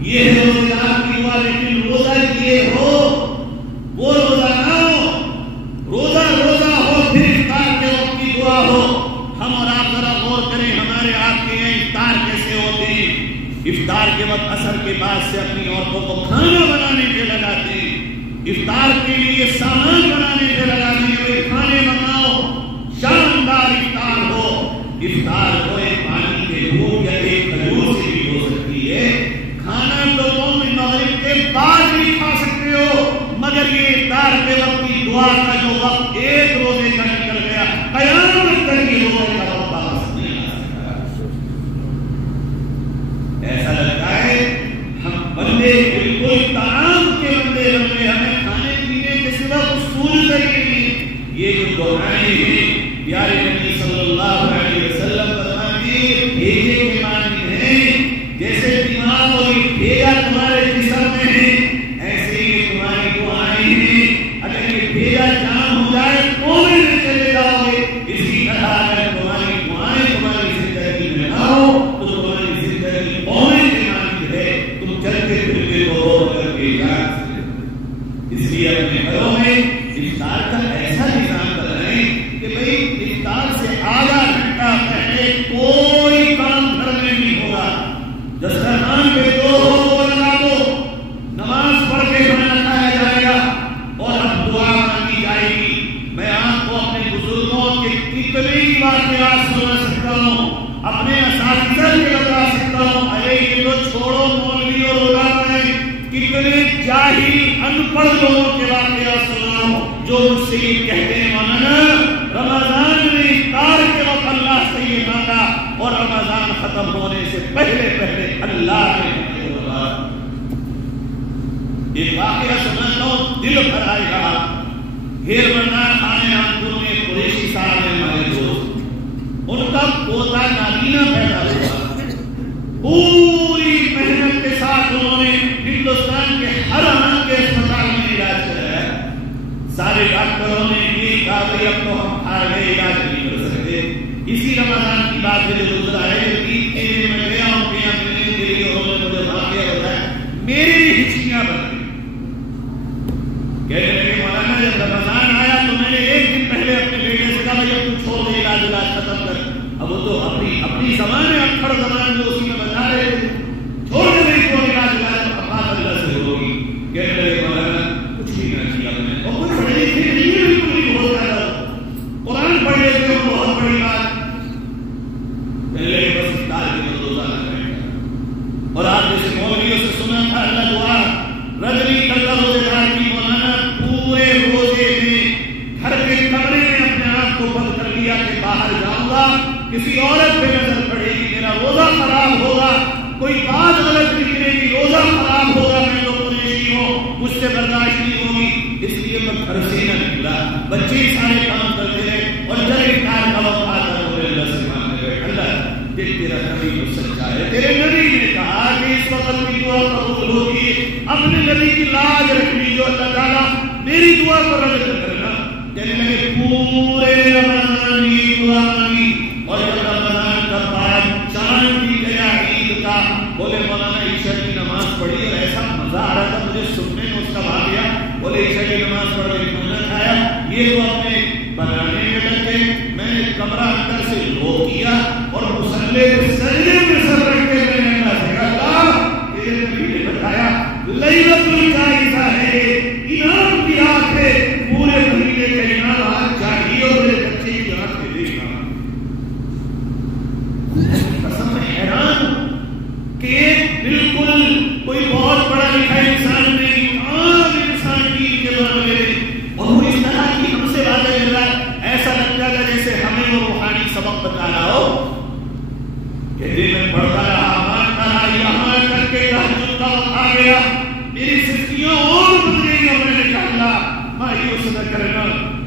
یہ ہے روزے دار کی دعا، لیکن روزہ کیے ہو وہ روزہ نہ ہو، روزہ ہو پھر افطار کے وقت کی دعا ہو۔ ہم اور آپ ذرا غور کریں ہمارے آپ کے یہاں افطار کیسے ہوتے ہیں۔ افطار کے وقت عصر کے بعد سے اپنی عورتوں کو کھانا بنانے پہ لگاتے ہیں، افطار کے لیے سامان بنانے پہ لگاتے ہیں، کھانے بناؤ، شاندار افطار ہو۔ افطار کو ایک پانی کے بوند یا ایک کھجور سے بھی ہو سکتی ہے۔ کھانا تو تم مغرب کے بعد بھی کھا سکتے ہو، مگر یہ افطار کے وقت کی دعا کا جو وقت ایک روزے کا نکل گیا، قیامت تک یہ روزے کا وقت واپس نہیں آ سکتا۔ ایسا لگتا ہے ہم بندے بالکل طعام کے بندے بن گئے، ہمیں کھانے پینے کے سوا کچھ سوچتا ہی نہیں۔ یہ جو دعائیں ہیں پیارے نبی صلی اللہ علیہ وسلم فرماتے ہیں بھیجے کے مانند ہیں، جیسے دماغ اور بھیجا تمہارے جسم میں ہے ایسے ہی تمہاری دعائیں ہیں۔ اگر یہ بھیجا جام ہو جائے کونے میں چلے جاؤ گے، اسی طرح اگر تمہاری دعائیں تمہاری زندگی میں نہ ہو تو تمہاری زندگی کونے کے مانند ہے، تم چلتے پھرتے ہو کر کے جا سکتے۔ اس لیے اپنے گھروں میں افطار کا ایسا نظام بنائیں کہ بھئی افطار سے آدھا گھنٹہ پہلے کوئی کام گھر میں نہیں ہوگا، دسترخوان پہ جو ہو وہ لگا دو، نماز پڑھ کے کھانا کھایا جائے گا اور اب دعا مانگی جائے گی۔ میں آپ کو اپنے بزرگوں کے کتنے واقعات سنا سکتا ہوں، اپنے اساتذہ کے بتا سکتا ہوں، ارے یہ تو چھوڑو مولوی اور علماء ہیں، کتنے جاہل ان پڑھ لوگوں کے واقعات سنا ہوں جو مجھ سے یہ کہتے ہیں مولانا رمضان میں افطار کے وقت اللہ سے یہ مانگا اور رمضان ختم ہونے سے پہلے اللہ نے ایک واقعہ سناتا ہوں، دل بھر آئے گا۔ ہیر مردان خانے آنپور میں قریشی صاحب ہیں ہمارے دوست، ان کا پوتا نابینا پیدا ہوا، پوری محنت کے ساتھ انہوں نے ہندوستان کے ہر آنکھ کے اسپتال میں علاج کرایا۔ سارے ڈاکٹروں نے یہ کہا کہ اب تو ہم ہار گئے، علاج نہیں کر سکتے۔ اسی رمضان کی بات ہے جو گزرا ہے، میں گیا ہوں کہ یہاں ملنے کے لیے انہوں نے مجھے واقعہ بتایا، میری بھی ہچکیاں بن گئی۔ کہنے لگے مولانا جب رمضان آیا تو میں نے ایک دن پہلے اپنے بیٹے سے کہا بھائی اب تو چھوڑ دے علاج ختم کر۔ اب وہ تو اپنی زبان ہے، اکھڑ زبان جو اسی میں بتا رہے تھے، چھوڑ دے نہیں تو علاج اللہ سے ہوگی۔ کہنے لگے مولانا کچھ بھی نہ کیا میں نے، اور کچھ پڑھے تھے بالکل نہیں ہو جاتا، قرآن پڑھ لیتے ہو بہت بڑی بات۔ کہنے لگے بس افطار کے لیے روزہ نہ کریں، اور آپ جیسے مولویوں سے سنا تھا اللہ دعا رد نہیں کرتا روزے دار کی۔ مولانا پورے روزے میں گھر کے کمرے میں اپنے آپ کو بند کر لیا کہ باہر جاؤں گا کسی عورت پہ نظر پڑے گی میرا روزہ خراب ہوگا، کوئی بات غلط نکلے گی روزہ خراب ہوگا، میں تو قریشی ہوں مجھ سے برداشت نہیں ہوگی، اس لیے میں گھر سے نہ نکلا۔ بچے سارے کام کرتے رہے اور جب افطار کا وقت آتا تو اللہ سے مانگنے گئے اللہ دیکھ تیرا نبی تو سچا ہے، تیرے نبی نے کہا کہ اس وقت کی دعا قبول ہوگی، اپنے نبی کی لاج رکھ لیجیے اللہ تعالیٰ میری دعا کو رد نہ کرنا۔ کہنے لگے پورے رمضان کی دعا مانگی اور جب رمضان کا بعد چاند بھی گیا عید کا، بولے مولانا عشاء کی نماز پڑھی اور ایسا مزہ آ رہا تھا مجھے سننے میں اس کا واقعہ، بولے عشاء کی نماز پڑھ کے کھانا کھایا، یہ تو اپنے بنانے میں لگے، میں نے کمرہ اندر سے لو کیا اور مصلے کے سجدے میں سر رکھ کے میں نے اللہ تیرے نبی نے بتایا لیلۃ الجائزہ ہے، انعام کی رات ہے، پورے مہینے کا انعام آج چاہیے اور میرے بچے کی آنکھ میں دیکھنا۔ قسم میں حیران کہ بالکل کوئی بہت بڑا لکھا انسان نہیں، عام انسان کی کے معاملے میں، اور وہ اس طرح کی ہم سے باتیں کر رہا ہے، ایسا لگتا ہے جیسے ہمیں وہ روحانی سبق بتا رہا ہو کہ میں پڑھتا رہا مانتا رہا، یہاں تک کے تہجد کا وقت آ گیا، میری سستیاں اور بڑھ گئی اور میں نے کہا اللہ مایوس نہ کرنا،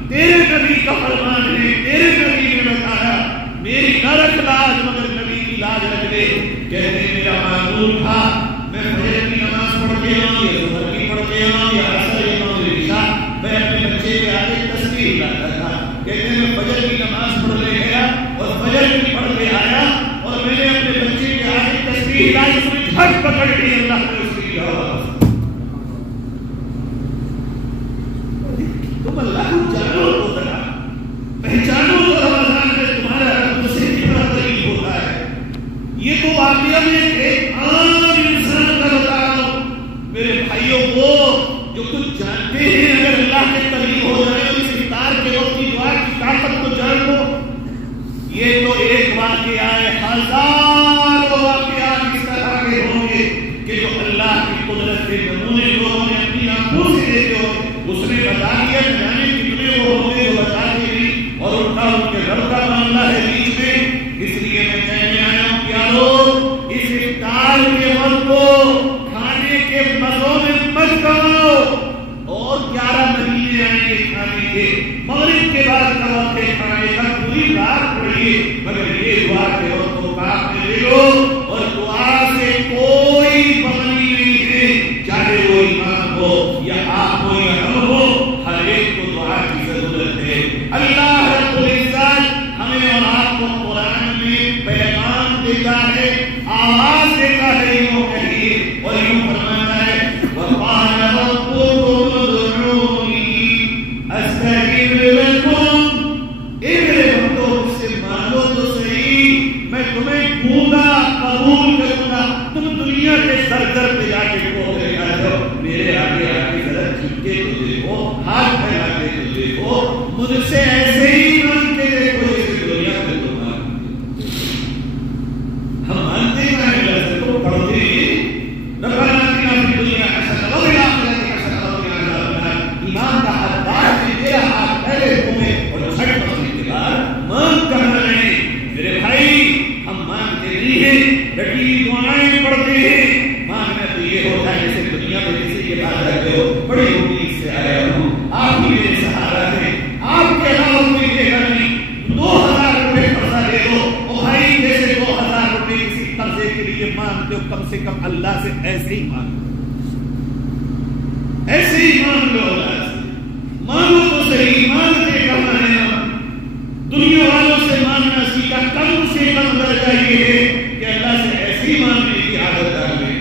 تیرے نبی کا فرمان ہے، تیرے نبی نے بتایا میری نہ رکھ لاج مگر نبی کی لاج رکھ دے۔ کہتے میرا معمول تھا میں اس کی جواب تم اللہ کو جانو تو ذرا پہچانو تو رمضان میں تمہارا رب سے کتنا قریب ہوتا ہے. یہ تو واقعہ میں ایک عام انسان کا بتا رہا ہوں میرے بھائیوں کو جو کچھ جانتے ہیں. اگر اللہ کے قریب ہو جائے اور اس افطار کے وقت کی دعا کی طاقت کو جان لو. یہ تو ایک واقعہ ہے, ہزاروں واقعات اس طرح کے ہوں گے کہ جو اللہ کی قدرت کے نمونے لوگوں نے اپنی آنکھوں سے دیکھے ہوں. اس نے بتا دیا جانے کتنے وہ ہوں گے جو بتا دیں اور ان کا ان کے رب کا معاملہ ہے بیچ میں. اس لیے میں کہنے آیا ہوں پیارو, اس افطار کے وقت کو کھانے کے مزوں میں مت کماؤ. اور 11 مہینے آئیں گے کھانے کے, مغرب کے بعد کا وقت ہے کھانے کا, پوری رات پڑھیے, مگر یہ دعا کے وقت کو کام میں لے لو. اور دعا سے کوئی بغلی نہیں ہے, چاہے وہ امام ہو یا آپ ہو یا ہم ہو, ہر ایک کو دعا کی ضرورت ہے. اللہ رب العزت ہمیں اور آپ کو قرآن میں پیغام دیتا ہے, آواز دیتا ہے, یوں کہیے اور یوں فرماتا ہے وَقَالَ رَبُّكُمُ ادْعُونِي أَسْتَجِبْ لَكُمْ. میرے بندوں مجھ سے مانگو تو صحیح, میں تمہیں دوں گا, قبول کروں گا. تم دنیا کے سر در پہ جا کے پوچھے جا رہے ہو, میرے آگے آگے ذرا جھکے تو دیکھو, ہاتھ پھیلا کے تو دیکھو, مجھ سے ایسے ہی مان کے دیکھو جیسے دنیا میں تو مانتے. ہم مانتے ہیں اللہ کو, پڑھتے ہیں ربنا آتنا فی الدنیا حسنۃ وفی الآخرۃ حسنۃ وقنا عذاب النار. ایمان کا حقدار ہے تیرا ہاتھ پہلے تمہیں اور چھٹ پڑنے کے بعد مان کرنا ہے. میرے بھائی ہم مانتے نہیں ہیں, رٹی دعائیں پڑھتے ہیں. ماننا تو یہ ہوتا ہے جیسے دنیا میں کسی کے پاس جاتے ہو, بڑی امید سے آیا ہوں, آپ ہی میرے سہارا ہیں, آپ کے علاوہ کوئی دے گا نہیں, 2000 روپے قرضہ دے دو. او بھائی جیسے 2000 روپے کسی قرضے کے لیے مانگتے ہو, کم سے کم اللہ سے ایسے ہی مانگو, ایسے ہی مانگ لو. اللہ سے مانگو تو صحیح, مانگتے کہاں ہے ہم. دنیا والوں سے مانگنا سیکھا, کم سے کم درجہ یہ ہے کہ اللہ سے ایسی مانگنے کی عادت ڈال لیں.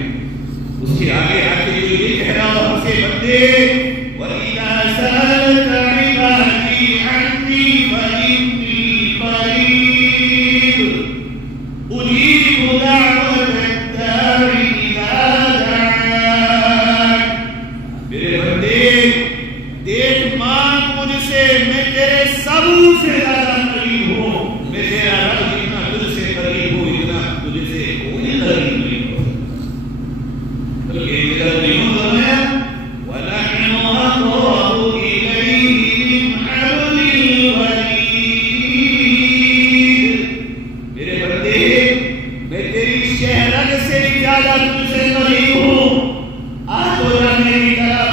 اس کے آگے آ کے جو یہ کہہ رہا ہوں سے بندے وَإِذَا سَأَلَكَ عِبَادِي عَنِّي فَإِنِّي قَرِيبٌ أُجِيبُ دَعْوَةَ الدَّاعِ إِذَا دَعَانِ. میرے بندے دیکھ مانگ مجھ سے, میں تیرے سب سے زیادہ قریب ہوں. میں تیرا رب جتنا تجھ سے قریب ہوں اتنا تجھ سے کوئی قریب نہیں ہو. بلکہ میرا نہیں ہوتا ہے وَنَحْنُ أَقْرَبُ إِلَيْهِ مِنْ حَبْلِ الْوَرِيدِ. میرے بندے میں تیری شہرت سے زیادہ تجھ سے قریب ہوں. آج تو جا میری طرف,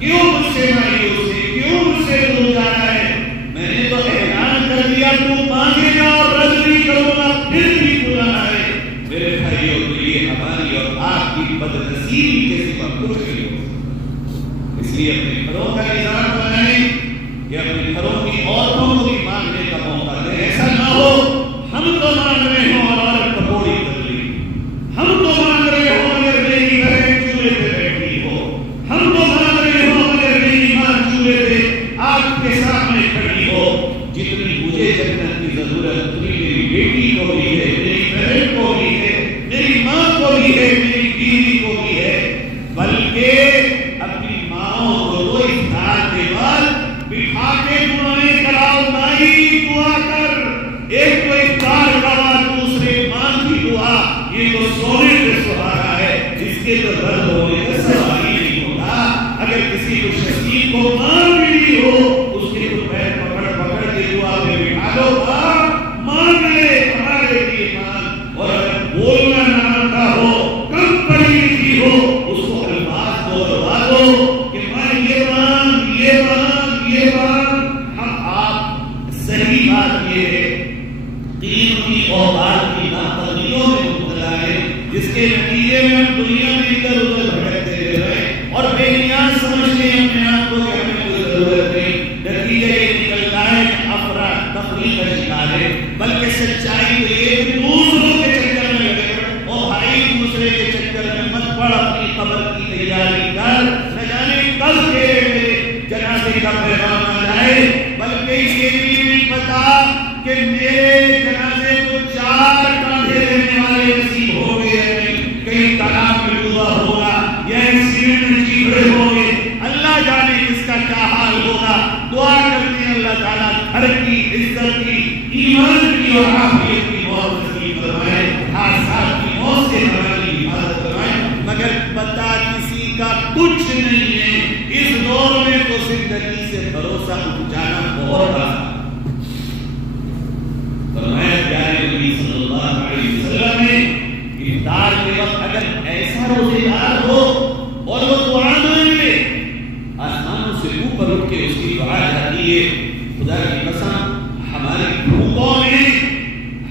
کیوں مجھ سے مایوس ہے, کیوں مجھ سے دور جا رہا ہے. میں نے تو اعلان کر دیا تو مانگے گا اور رد نہیں کروں گا, پھر بھی بلانا ہے. میرے بھائیوں کے لیے ہماری اور آپ کی بدنصیبی کے سوا کچھ نہیں ہو سکتا. اس لیے اپنے گھروں کا نظام بنائیں کہ اپنے گھروں کی عورتوں کو بھی مانگنے کا موقع دیں. ایسا نہ ہو ہم تو مانگ رہے ہوں اور عورت پکوڑی کر لی, ہم تو مانگ رہے ہوں اگر میری بہن چولہے پہ بیٹھی ہو, ہم تو مانگ رہے ہوں اگر میری ماں چولہے پہ آپ کے سامنے کھڑی ہو. جتنی مجھے جنت کی ضرورت اتنی میری بیٹی کو بھی ہے, میری بہن کو بھی ہے, میری ماں کو بھی ہے, میری بیوی کو بھی ہے. بلکہ اپنی ماں کو تو افطار کے بعد بٹھا کے دعائیں کراؤ, مائی دعا کر. ایک تو افطار کا بعد دوسرے ماں کی دعا, یہ تو سونے پہ سہارا ہے, جس کے تو رد ہونے کا سوال ہی نہیں ہوتا. اگر کسی کو شکیل کو ماں ملی ہو, اس کے تو پیر پکڑ پکڑ کے دعا میں بٹھا دو, مانگ لے ہمارے لیے مانگ. اور اگر بولنا نہ آتا ہو, کم پڑھی لکھی ہو, اس کو الفاظ بولوا دو کہ ماں یہ مانگ, یہ مانگ, یہ مانگ. ہم آپ صحیح بات یہ ہے قیمتی اوقات کی ناقدریوں میں مبتلا ہے, جس کے نتیجے میں ہم دنیا میں ادھر ادھر بھٹکتے رہے اور بے نیاز سمجھتے ہیں اپنے آپ کو کہ ہمیں کوئی ضرورت نہیں. نتیجہ یہ نکلتا ہے کہ افراد تفریح کا شکار ہے. بلکہ سچائی قبر کی تیاری کر، نہ جانے کب کے جنازے کا پیغام آ جائے، بلکہ یہ بھی نہیں پتا کہ میرے جنازے کو 4 کاندھے لینے والے نصیب ہو گئے، کہیں تالاب میں ڈوبا ہوگا یا ایکسیڈنٹ میں چیخڑے ہوں گے، اللہ جانے کس کا کیا حال ہوگا۔ دعا کرتے ہیں اللہ تعالیٰ گھر کی، عزت کی، ایمان کی اور عافیت کی موت نصیب فرمائے، حادثات کی موت سے ہماری حفاظت فرمائے۔ مگر پتہ کسی کا کچھ نہیں ہے، اس دور میں تو زندگی سے بھروسہ اٹھ جانا بہت آسان۔ فرمایا پیارے نبی صلی اللہ علیہ وسلم نے افطار کے وقت اگر ایسا روزے دار ہو اور وہ دعا مانگے، آسمانوں سے اوپر اٹھ کے اس کی دعا جاتی ہے، خدا کی قسم ہماری بھوکوں میں،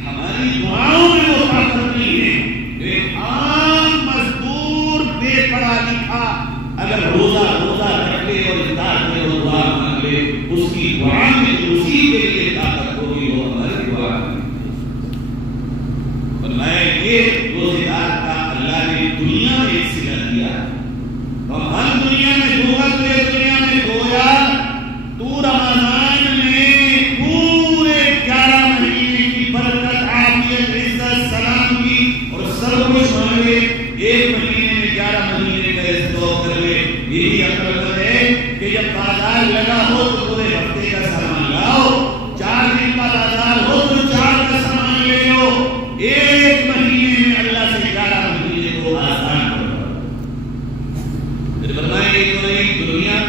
ہماری دعاؤں میں وہ طاقت نہیں ہے۔ ایک عام مزدور بے پڑھا لکھا اگر روزہ رکھ لے اور افطار میں وہ دعا مانگ لے، اس کی دعا میں اسی کے لیے طاقت ہوگی، وہ ہماری دعا میں۔ فرمایا یہ روزے دار کا اللہ نے دنیا میں ایک صلہ دیا، اور ہم دنیا میں دھوکہ تجھے دنیا میں گویا تو رمضان میں پورے 11 مہینے کی برکت، عافیت، عزت، سلامتی اور سب کچھ مانگے، 1 مہینے میں 11 مہینے کا استعمال کر لے۔ یہی عقل ہے کہ جب بازار لگا ہو تو پورے ہفتے کا سامان لاؤ، 4 دن کا بازار ہو تو 4 کا سامان لے لو، 1 مہینے میں اللہ سے 11 مہینے کو آسان کر دو۔ پھر فرمایا یہ تو نہیں دنیا،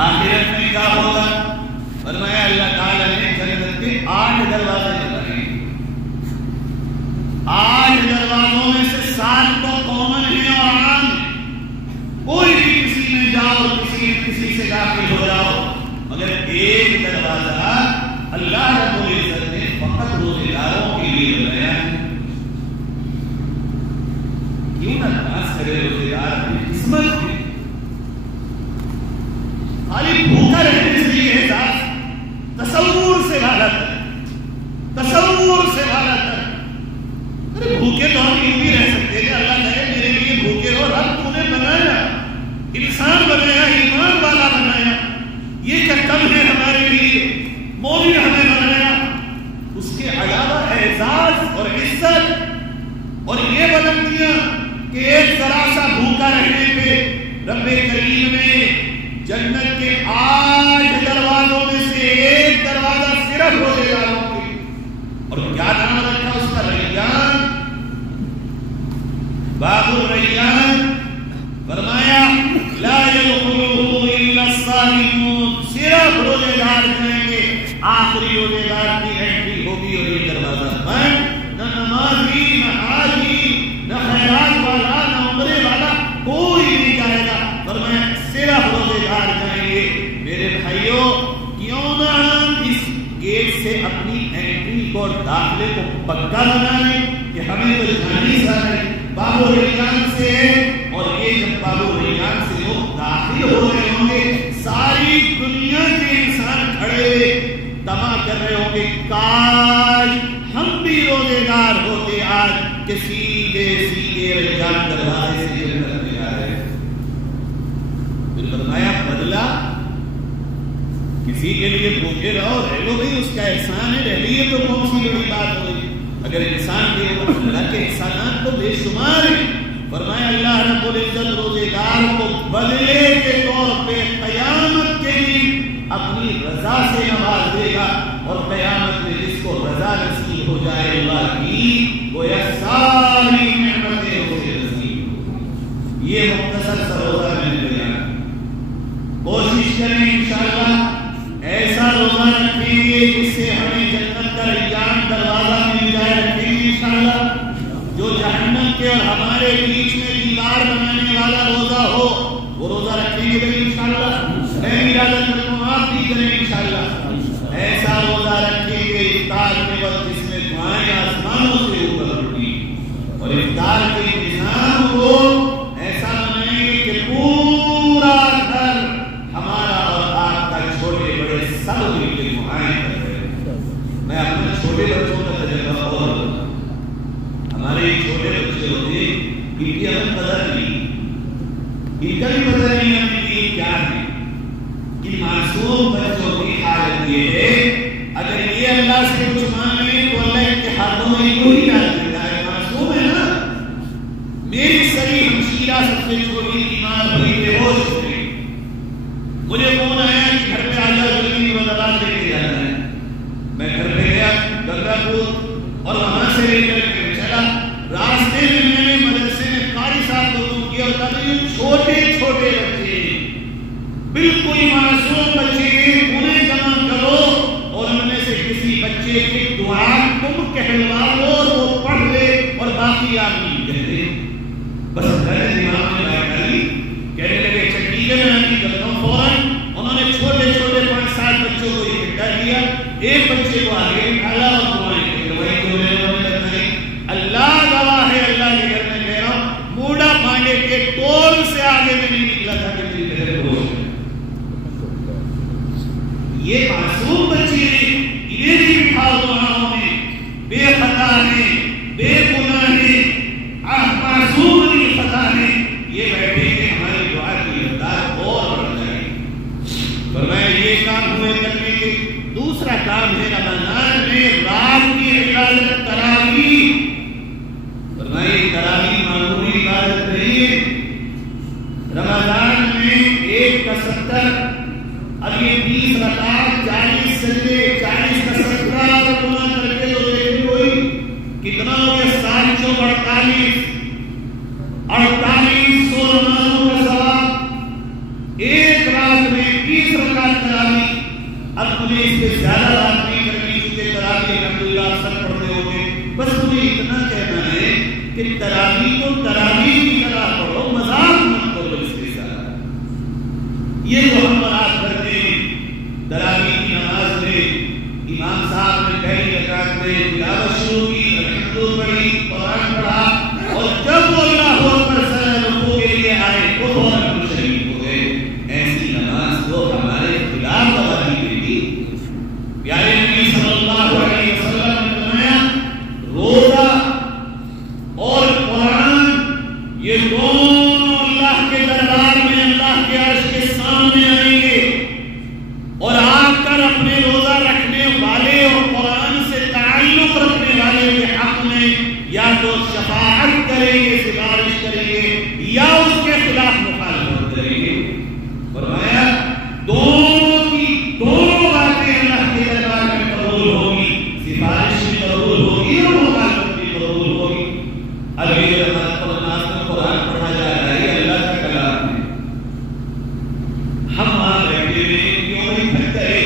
آخرت میں کیا ہوگا؟ فرمایا اللہ تعالیٰ نے جنت کے 8 دروازے بنائے، 8 دروازوں میں سے 7 تو کامن ہیں اور عام ہیں، کوئی بھی کسی میں جاؤ، کسی سے داخل ہو جاؤ، مگر ایک دروازہ اللہ رب العزت نے فقط روزے داروں کے لیے بنایا ہے۔ کیوں نہ نماز کرے روزے دار اپنی قسمت میں، خالی بھوکا رہنے سے یہ احساس تصور سے بالا تر، تصور سے بالا تر۔ ارے بھوکے تو ہم یوں بھی رہ سکتے ہیں، اللہ کہے میرے لیے بھوکے ہو، رب تو نے بنایا، انسان بنایا، ایمان والا بنایا، یہ کیا کم ہے ہمارے لیے، مومن ہمیں بنایا۔ اس کے علاوہ اعزاز اور عزت اور یہ بلندیاں کہ ایک ذرا سا بھوکا رہنے پہ رب کریم نے جنت کے 8 دروازوں میں سے ایک دروازہ صرف روزے داروں کے، اور کیا نام رکھا اس کا؟ ریان، باب الریان۔ فرمایا لا يدخله الا الصائمون، صرف روزے دار جائیں گے، آخری روزے دار کی انٹری ہوگی اور یہ دروازہ بند، نہ نمازی، نہ حاجی، نہ خیرات والا، نہ عمرے والا، کوئی نہیں جائے گا۔ فرمایا صرف روزے دار جائیں گے۔ میرے بھائیوں، کیوں نہ ہم اس گیٹ سے اپنی انٹری کو، داخلے کو پکا بنا لیں کہ ہمیں تو جانی سارے باب الریان سے، اور یہ جب باب الریان سے لوگ داخل ہو رہے ہوں گے، ساری دنیا کے انسان کھڑے ہوئے دمہ کر رہے ہوں گے، کاش ہم بھی روزے دار ہوتے آج کہ سیدھے ریان دروازے سے جنت میں آ رہے۔ پھر فرمایا بدلا کسی کے لیے بھوکے رہو، رہ لو بھائی، اس کا احسان ہے، رہ لیے تو کون سی بڑی بات ہوئی؟ اگر انسان کے اللہ کے احسانات تو بے شمار ہیں۔ فرمایا اللہ رب العزت روزے دار کو بدلے کے طور پہ قیامت کے دن اپنی رضا سے نواز دے گا، اور قیامت میں جس کو رضا نصیب ہو جائے اللہ کی، گویا ساری نعمتیں اسے نصیب ہو۔ یہ مختصر سا روزہ میں نے بیان، کوشش کریں انشاءاللہ ایسا روزہ رکھیں گے جس سے ہمیں جنت کا ریان دروازہ مل جائے، رکھیں گے انشاءاللہ۔ جو جہنم کے اور ہمارے بیچ میں دیوار بنانے والا روزہ ہو، وہ روزہ رکھیں گے بھائی انشاءاللہ۔ میں ارادہ کرتا ہوں آپ بھی کریں انشاءاللہ۔ ایسا روزہ رکھیں گے افطار کے وقت جس میں دعائیں آسمانوں سے اوپر اٹھیں، اور افطار کے انتظام کو ایسا بنائیں گے کہ پورا گھر ہمارا اور آپ کا، چھوٹے بڑے سب مل کے دعائیں کر رہے ہیں۔ میں اپنے چھوٹے بچوں کا تجربہ اور ہمارے چھوٹے بچے ہوتے ان کی ہمیں قدر نہیں، ان کا بھی پتہ نہیں ہمیں دین کیا ہے. ان معصوم بچوں کی حالت یہ ہے اگر یہ اللہ سے کچھ مانگے تو اللہ ان کے ہاتھوں میں یوں ہی ڈال دیتا ہے. معصوم ہے نا. میری صحیح ہمشیرہ سب سے چھوٹی بیمار بڑی بے ہوش ہو گئی. مجھے فون آیا کہ گھر پہ آ جاؤ جلدی دوا لے کے جانا ہے. میں گھر پہ گیا گنگا پور اور وہاں سے لے کر کے چلا. راستے میں میں نے مدرسے میں قاری صاحب کو روک کیا اور کہا یہ چھوٹے چھوٹے بچے بالکل معصوم بچے انہیں جمع کرو اور ان میں سے کسی بچے کی دعا تم کہلوا لو اور وہ پڑھ لے اور باقی آمین کہہ دے. بس میرے دماغ میں بات آئی. کہنے لگے اچھا ٹھیک ہے میں آمین کرتا ہوں. فوراً انہوں نے چھوٹے چھوٹے 5-7 بچوں کو اکٹھا کیا. ایک بچے کو آگے نکالا اور دعائیں کروائی جو انہوں نے کروائی. اللہ گواہ ہے اللہ کے گھر میں کہہ رہا ہوں موڈا پانڈے کے ٹول سے آگے میں نہیں نکلا تھا کہ میری گھر کو یہ معصوم بچے ہیں. انہیں بھی بٹھاؤ دعاؤں میں. بے خطا ہیں بے گناہ ہیں معصوم نہیں خطا ہیں. یہ بیٹھے کہ ہماری دعا کی رفتار اور بڑھ جائے. فرمایا یہ کام ہوئے کرنے کے. دوسرا کام ہے رمضان میں رات کی عبادت تراویح. فرمایا تراویح معمولی عبادت نہیں ہے. رمضان میں 1 کا 70 اب یہ 20 رکعت 40 سجدے 40 کا 17 گنا کر کے تو دیکھ کوئی کتنا ہو گیا 7 چوک 48 4800 نمازوں کا ثواب. ایک رات میں 20 رکعت تراویح. اب مجھے اس سے زیادہ بات نہیں کرنی کیونکہ تراویح الحمدللہ سب پڑھتے ہوں گے. بس مجھے اتنا کہنا ہے کہ تراویح کو تراویح کی طرح پڑھو مذاق مت کرو اس کے ساتھ. یہ جو ہم آپ کرتے ہیں تراویح کی نماز میں امام صاحب نے پہلی رکعت میں تلاوت شروع کی الحمد پڑھی قرآن پڑھا اور جب وہ اللہ اکبر رکوع کے لیے آئے تو فوراً شریک ہو گئے. ایسی نماز تو ہمارے خلاف گواہی دیتی. پیارے نبی صلی اللہ علیہ وسلم نے فرمایا روزہ اور قرآن یہ دونوں اللہ کے دربار میں اللہ کے عرش کے سامنے آئیں گے اور آ کر اپنے روزہ رکھنے والے اور قرآن سے تعلق رکھنے والے کے حق میں یا تو شفاعت کریں گے سفارش کریں گے یا اس کے خلاف مخالفت کریں گے. فرمایا دونوں کی دونوں باتیں اللہ کے دربار میں قبول ہوگی. سفارش بھی قبول ہوگی اور مخالفت بھی قبول ہوگی. ابھی قرآن پڑھا جا رہا ہے اللہ کا کلام ہے. ہم وہاں بیٹھے ہوئے کیوں نہیں تھک گئے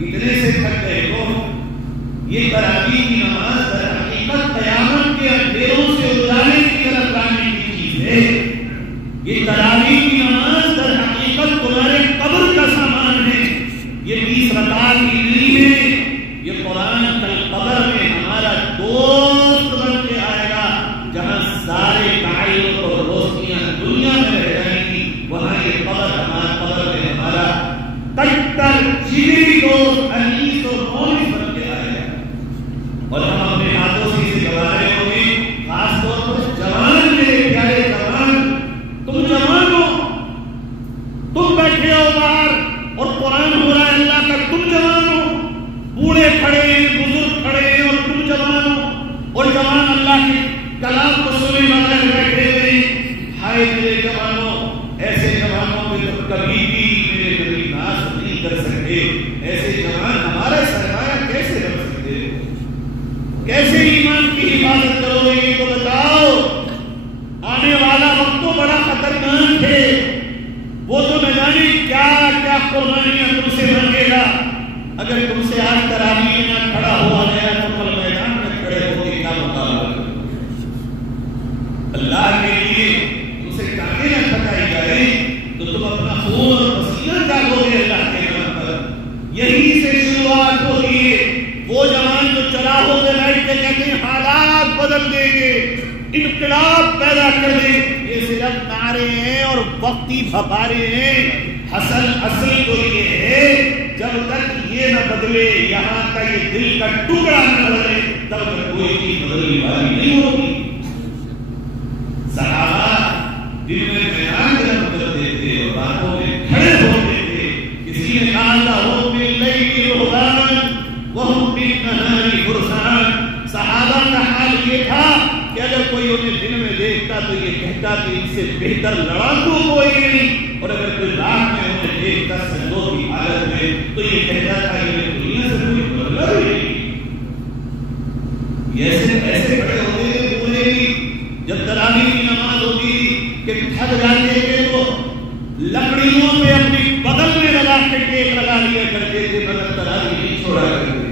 اتنے سے تھک گئے تو یہ تراویح کی نماز در حقیقت قیامت کے اندھیروں سے اجالے کی طرف لانے کی چیز ہے. یہ تراویح کی نماز در حقیقت تمہارے قبر کا سامان ہے. یہ 20 رکعت کی نہیں ہے. یہ قرآن کل قبر میں ہمارا دوست بن کے آئے گا. جہاں سارے تعلق اور روشنیاں دنیا میں رہ جائیں گی وہاں یہ قبر ہمارا قبر میں ہمارا کٹر جیوی دوست انیس اور مونس بن کے آئے گا. اور ہم اپنے ہاتھوں سے اسے گوارے ہوں گے. خاص طور پر جوان میرے پیارے جوان تم جوان ہو تم بیٹھے ہو باہر اور قرآن ہو رہا ہے اللہ کا تم جوان ہو. بوڑھے کھڑے ہیں بزرگ کھڑے ہیں اور تم جوان ہو اور جوان اللہ کے کلام کو سنے والے بیٹھے ہوئے. ہائے میرے جوانوں ایسے جوانوں پہ تو کبھی بھی میرے نبی ناز نہیں کر سکتے. ایسے جوان ہمارا سرمایہ کیسے رکھ سکتے کیسے ایمان کی حفاظت کرو گے یہ تو بتاؤ. آنے والا وقت تو بڑا خطرناک ہے. وہ تو نہ جانے کیا کیا قربانیاں تم سے مانگے گا. اگر تم سے آج تراویح نہ کھڑا ہوا گیا تو کل میدان میں کھڑے ہو کے کیا مقابلہ اللہ کے لیے تم سے ٹانگیں نہ کھٹائی جائے تو تم اپنا خون اور پسینہ ڈالو گے اللہ کے نام پر. یہی سے شروعات ہوگی. وہ جوان جو چلا ہو کے بیٹھ کے کہتے ہیں حالات بدل دیں گے انقلاب پیدا کر دیں. یہ صرف نعرے ہیں اور وقتی بھپارے ہیں. اصل تو یہ ہے جب تک یہ نہ بدلے یہاں کا یہ دل کا ٹکڑا نہ بدلے تب تک کوئی چیز بدلنے والی نہیں ہوگی. صحابہ دل میں میدان یہ تھا کہ اگر کوئی انہیں دن میں دیکھتا تو یہ کہتا کہ ان سے بہتر لڑاکو کوئی نہیں، اور اگر کوئی رات میں انہیں دیکھتا سجدوں کی حالت میں تو یہ کہتا تھا کہ دنیا سے کوئی بدلا بھی نہیں۔ ایسے کھڑے ہوتے تھے پورے بھی، جب تراویح کی نماز ہوتی کہ تھک جاتے تھے تو لکڑیوں پہ اپنی بغل میں لگا کے ٹیک لگا لیا کرتے تھے، مگر تراویح نہیں چھوڑا کرتے۔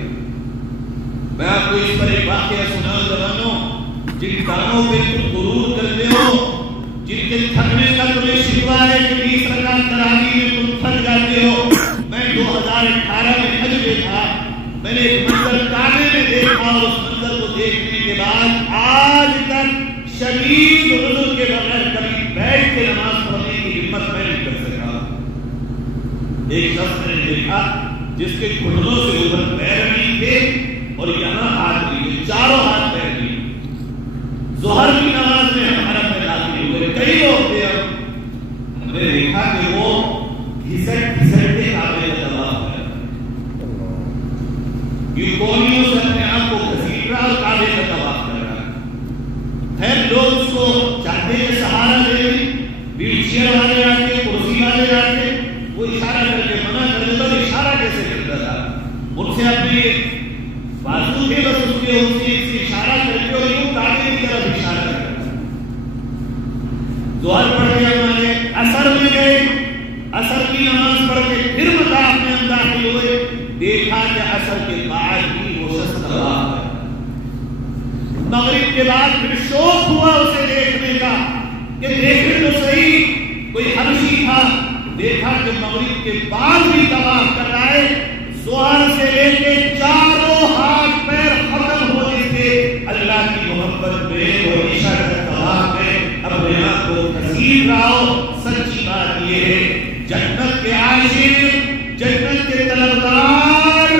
میں آپ کو اس پر ایک واقعہ سنا جوانوں، جن کاموں پہ تم غرور کرتے ہو، جن کے تھکنے کا تمہیں شکوہ ہے کہ 20 رکعت تراویح میں تم تھک جاتے ہو۔ میں 2018 میں حج میں تھا، میں نے ایک منظر کعبے میں دیکھا، اور اس منظر کو دیکھنے کے بعد آج تک شدید عذر کے بغیر کبھی بیٹھ کے نماز پڑھنے کی ہمت میں نہیں کر سکا۔ ایک شخص میں نے دیکھا جس کے گھٹنوں سے اوپر پیر نہیں تھے اور یہاں ہاتھ نہیں تھے، چاروں ہاتھ پیر نہیں۔ ظہر کی نماز میں حرم میں داخل ہوئے، کئی لوگ تھے، ہم نے دیکھا کہ وہ گھسٹ کے کعبے میں طواف کر رہے ہیں، یہ کوہنیوں سے اپنے آپ کو گھسیٹ رہا اور کعبے کا طواف کر رہا ہے۔ خیر لوگ اس کو چاہتے ہیں سہارا دے دیں، ویل چیئر والے آتے، کرسی والے آتے، وہ اشارہ کر کے منع کر دیتا، تو اشارہ کیسے کرتا تھا؟ ان سے اپنے بازو کے بس اس کے اشارہ کر کے اور یوں کعبے کی طرف اشارہ کرتا۔ ظہر پڑھ کے ہمارے اثر میں گئے، اثر کی نماز پڑھ کے پھر مطاف میں ہم داخل ہوئے، دیکھا کہ اثر کے بعد بھی وہ شخص طواف کر رہا۔ مغرب کے بعد پھر شوق ہوا اسے دیکھنے کا کہ دیکھیں تو صحیح، کوئی حبشی تھا، دیکھا کہ مغرب کے بعد بھی طواف کر رہا ہے۔ ظہر سے لے کے چاروں ہاتھ پیر ختم ہونے سے اللہ کی محبت میں اور عشاء کا طواف میں اپنے آپ کو گھسیٹ رہا ہو۔ سچی بات یہ ہے، جنت کے عاشق، جنت کے طلبگار،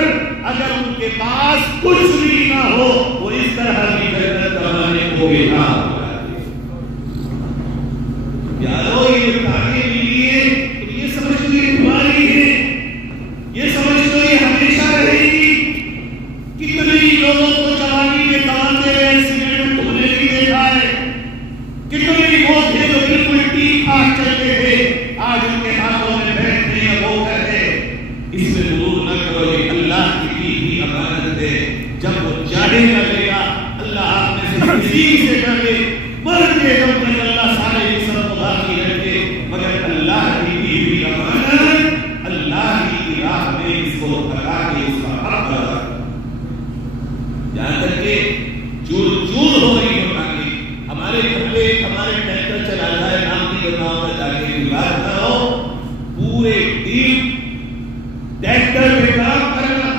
اگر ان کے پاس کچھ بھی نہ ہو وہ اس طرح کی جنت کمانے کو بھی نہ ہو۔ یارو یہ بتانے کے لیے تو یہ سمجھ لو یہ تمہاری ہے، یہ سمجھ لو یہ ہمیشہ رہے گی۔ کتنے ہی لوگوں کو جوانی میں تمانے میں ایکسیڈنٹ تم نے بھی دیکھا ہے، کتنے ہی وہ تھے جو بالکل ٹھیک ٹھاک چلتے تھے، آج ان کے ہاتھوں میں بیٹھتے ہیں وہ کرتے۔ اس میں غرور نہ کرو، یہ اللہ کی دی ہوئی امانت ہے، جب وہ چاہے گا لے گا۔ اللہ آپ میں سے کسی سے کہے مرتے جب تک اللہ سارے انسان کو باقی رکھے، مگر اللہ کی دی ہوئی امانت اللہ کی راہ میں اس کو لگا کے اس کا حق ادا کرو۔ جہاں تک کہ چور چور ہو رہی ہو تاکہ ہمارے گھر پہ ہمارے ٹریکٹر چلاتا ہے، نام کی بتاؤں میں تاکہ کوئی بات نہ ہو، پورے دن ٹریکٹر پہ کام کرنا،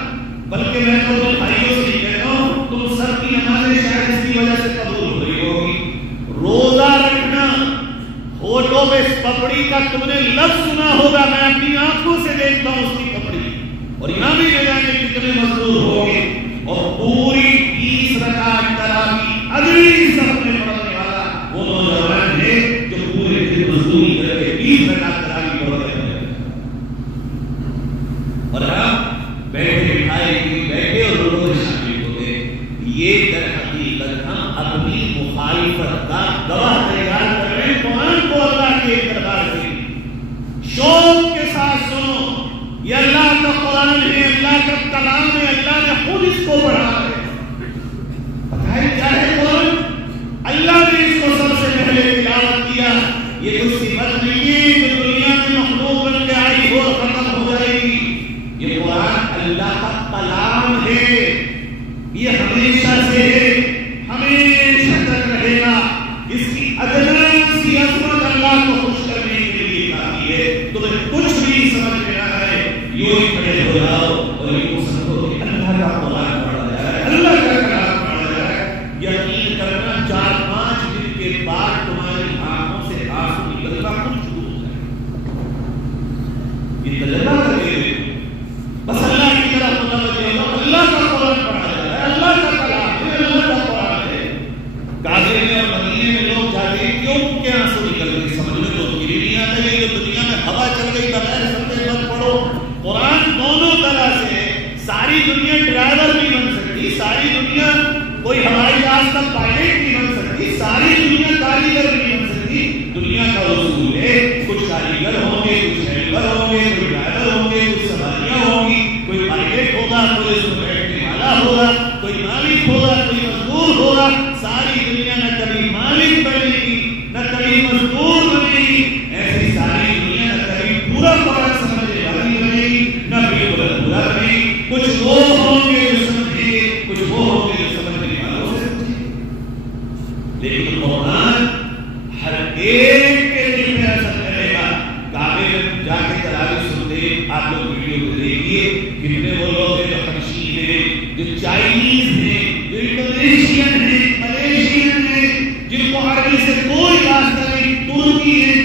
بلکہ میں تو تم بھائیوں سے ہی کہتا ہوں، تم سب کی نمازیں شاید اس کی وجہ سے قبول ہو رہی ہوگی۔ روزہ رکھنا، ہونٹوں پہ پپڑی کا تم نے لفظ سنا ہوگا، میں اپنی آنکھوں سے دیکھتا ہوں اس کی پپڑی، اور یہاں بھی نہ جانے کتنے مزدور ہوں گے، اور پوری 20 رکعت تراویح اگلی صف میں پڑھنے والا وہ نوجوان ہے جو پورے دن مزدوری کر کے 20 رکعت تراویح پڑھتے ہیں، اور ہم بیٹھے بٹھائے بیٹھے اور لوگوں میں شامل ہو گئے۔ یہ در حقیقت ہم اپنی مخالفت کا گواہ تیار کر رہے ہیں۔ قرآن کو اللہ کے دربار سے شوق کے ساتھ سنو، یہ اللہ کا قرآن ہے، اللہ کا کلام ہے، اللہ نے خود اس کو پڑھا ہے۔ پتہ ہے کیا ہے قرآن؟ اللہ نے اس کو سب سے پہلے تلاوت کیا۔ یہ کوئی صفت نہیں ہے جو دنیا میں مخلوق بن کے آئی ہو اور ختم ہو جائے گی۔ یہ قرآن اللہ کا کلام ہے، یہ ہمیشہ سے ہے، ہمیشہ تک رہے گا۔ اس کی ادنا سی عظمت اللہ کو خوش کرنے کے لیے کافی ہے۔ تمہیں کچھ بھی سمجھ میں نہ آئے، یوں ہی کھڑے ہو جاؤ اور یوں سمجھو کہ اللہ کا قرآن پڑھا جا رہا ہے، اللہ کا کلام پڑھا جا رہا ہے۔ یقین کرنا 4-5 دن کے بعد تمہاری آنکھوں سے آنسو نکلنا خود شروع ہو جائے گا۔ یہ تجربہ کرے بس اللہ کی طرف متوجہ ہو، اللہ کا قرآن پڑھا جا رہا ہے، اللہ کا کلام ہے، اللہ کا قرآن ہے۔ کعبے میں اور مدینے میں لوگ جاتے ہیں، کیوں ان کے آنسو نکل گئے؟ سمجھ میں تو یہ نہیں آتا ہے کہ دنیا میں ہوا چل گئی بغیر سمجھے مت پڑھو۔ قرآن دونوں طرح سے ہے، ساری دنیا ڈرائیور نہیں بن سکتی، ساری دنیا کوئی ہوائی جہاز راستہ پائلٹ نہیں بن سکتی، ساری دنیا کاریگر نہیں بن سکتی. دنیا کا اصول ہے کچھ کاریگر ہوں گے، کچھ ہیلپر ہوں گے، کوئی ڈرائیور ہوں گے، کچھ سواریاں ہوں گی، کوئی پائلٹ ہوگا، کوئی اس میں بیٹھنے والا ہوگا، کوئی مالک ہوگا، کوئی مزدور ہوگا. ساری دنیا نہ کبھی مالک بنے گی نہ کبھی مزدور بنے گی. ایسی ساری دنیا نہ کبھی پورا پورا سمجھنے والی بنے گی نہ بالکل پورا بنے گی. کچھ وہ ہوں گے جو سمجھیں گے، کچھ وہ ہوں گے جو سمجھنے والوں سے سمجھیں گے. لیکن قرآن ہر ایک کے دل میں اثر کرے گا. کعبے میں جا کے تراویح سنتے آپ لوگ ویڈیو کو دیکھیے، کتنے وہ لوگ ہیں جو خمشی ہیں، جو چائنیز ہیں، جو انڈونیشین ہیں، ملیشین ہیں، جن کو عربی سے کوئی واسطہ نہیں، ترکی ہے،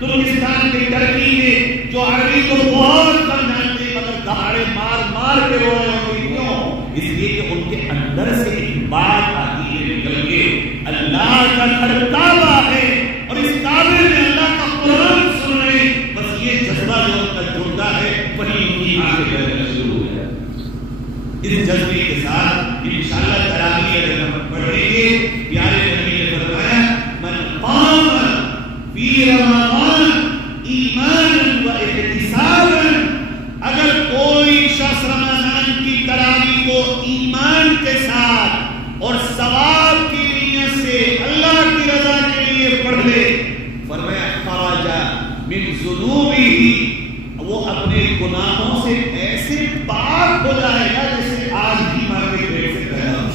ترکستان کے ٹرکی ہے، جو عربی کو بہت کم جانتے ہیں مگر دہاڑے مار مار کے رو رہے ہوں گے. کیوں؟ اس لیے کہ ان کے اندر سے ایک بات آتی ہے نکل کے، اللہ کا گھر کعبہ ہے اور اس کعبے میں اللہ کا قرآن سن رہے ہیں. بس یہ جذبہ جو ان کا جڑتا ہے وہی ان کی آنکھیں بہنا شروع ہو جائے. اس جذبے کے ساتھ انشاءاللہ تراویح اگر ہم پڑھیں گے، پیارے نبی نے فرمایا من قام فی رمضان ایمانا و احتسابا، اگر کوئی شخص رمضان کی تراویح کو ایمان کے ساتھ اور ثواب کی نیت سے اللہ کی رضا کے لیے پڑھ لے، فرمایا خرج من ذنوبہ، وہ اپنے گناہوں سے ایسے پاک ہو جائے گا جیسے آج بھی مر کے پیٹ سے پیدا ہو.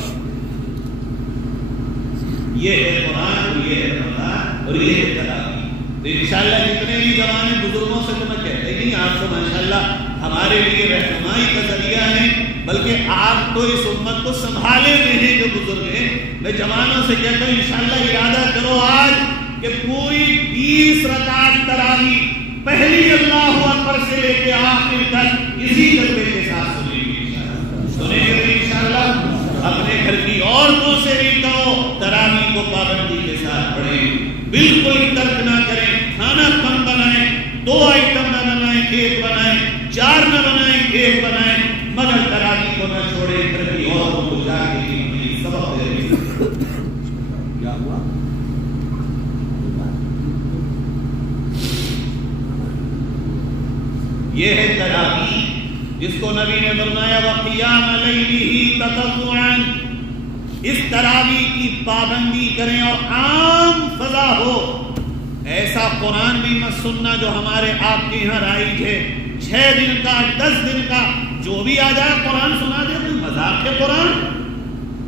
یہ ہے قرآن اور یہ ہے رمضان اور یہ ہے تراویح. تو انشاءاللہ جتنے بھی زمانے بزرگوں سے تو میں کہتے نہیں، آپ تو ماشاءاللہ ہمارے لیے رہنمائی کا ذریعہ ہے، بلکہ آپ تو اس امت کو سنبھالے ہوئے ہیں جو بزرگ ہیں. میں جوانوں سے کہتا ہوں انشاءاللہ ارادہ کرو آج کہ پوری 20 رکعت تراویح پہلی اللہ اکبر سے لے کے آخر تک اسی جذبے کے ساتھ سنیں گے انشاءاللہ. اپنے گھر کی عورتوں سے بھی کہو تراویح کو پابندی کے ساتھ پڑھیں، بالکل ترک نہ کریں. کھانا کم بنائیں، 2 آئٹم نہ بنائیں، 1 بنائیں، 4 نہ بنائیں، 1 بنائیں، مگر تراویح کو نہ چھوڑیں. گھر کی عورتوں کو جا کے سبق دے. کیا ہوا؟ یہ ہے تراویح جس کو نبی نے فرمایا وقیام لیلہ تطوعا. اس تراویح کی پابندی کریں اور عام فضا ہو. ایسا قرآن بھی مت سننا جو ہمارے آپ کے یہاں رائج ہے، 6 دن کا 10 دن کا جو بھی آ جائے قرآن سنا دے. کوئی مذاق ہے قرآن؟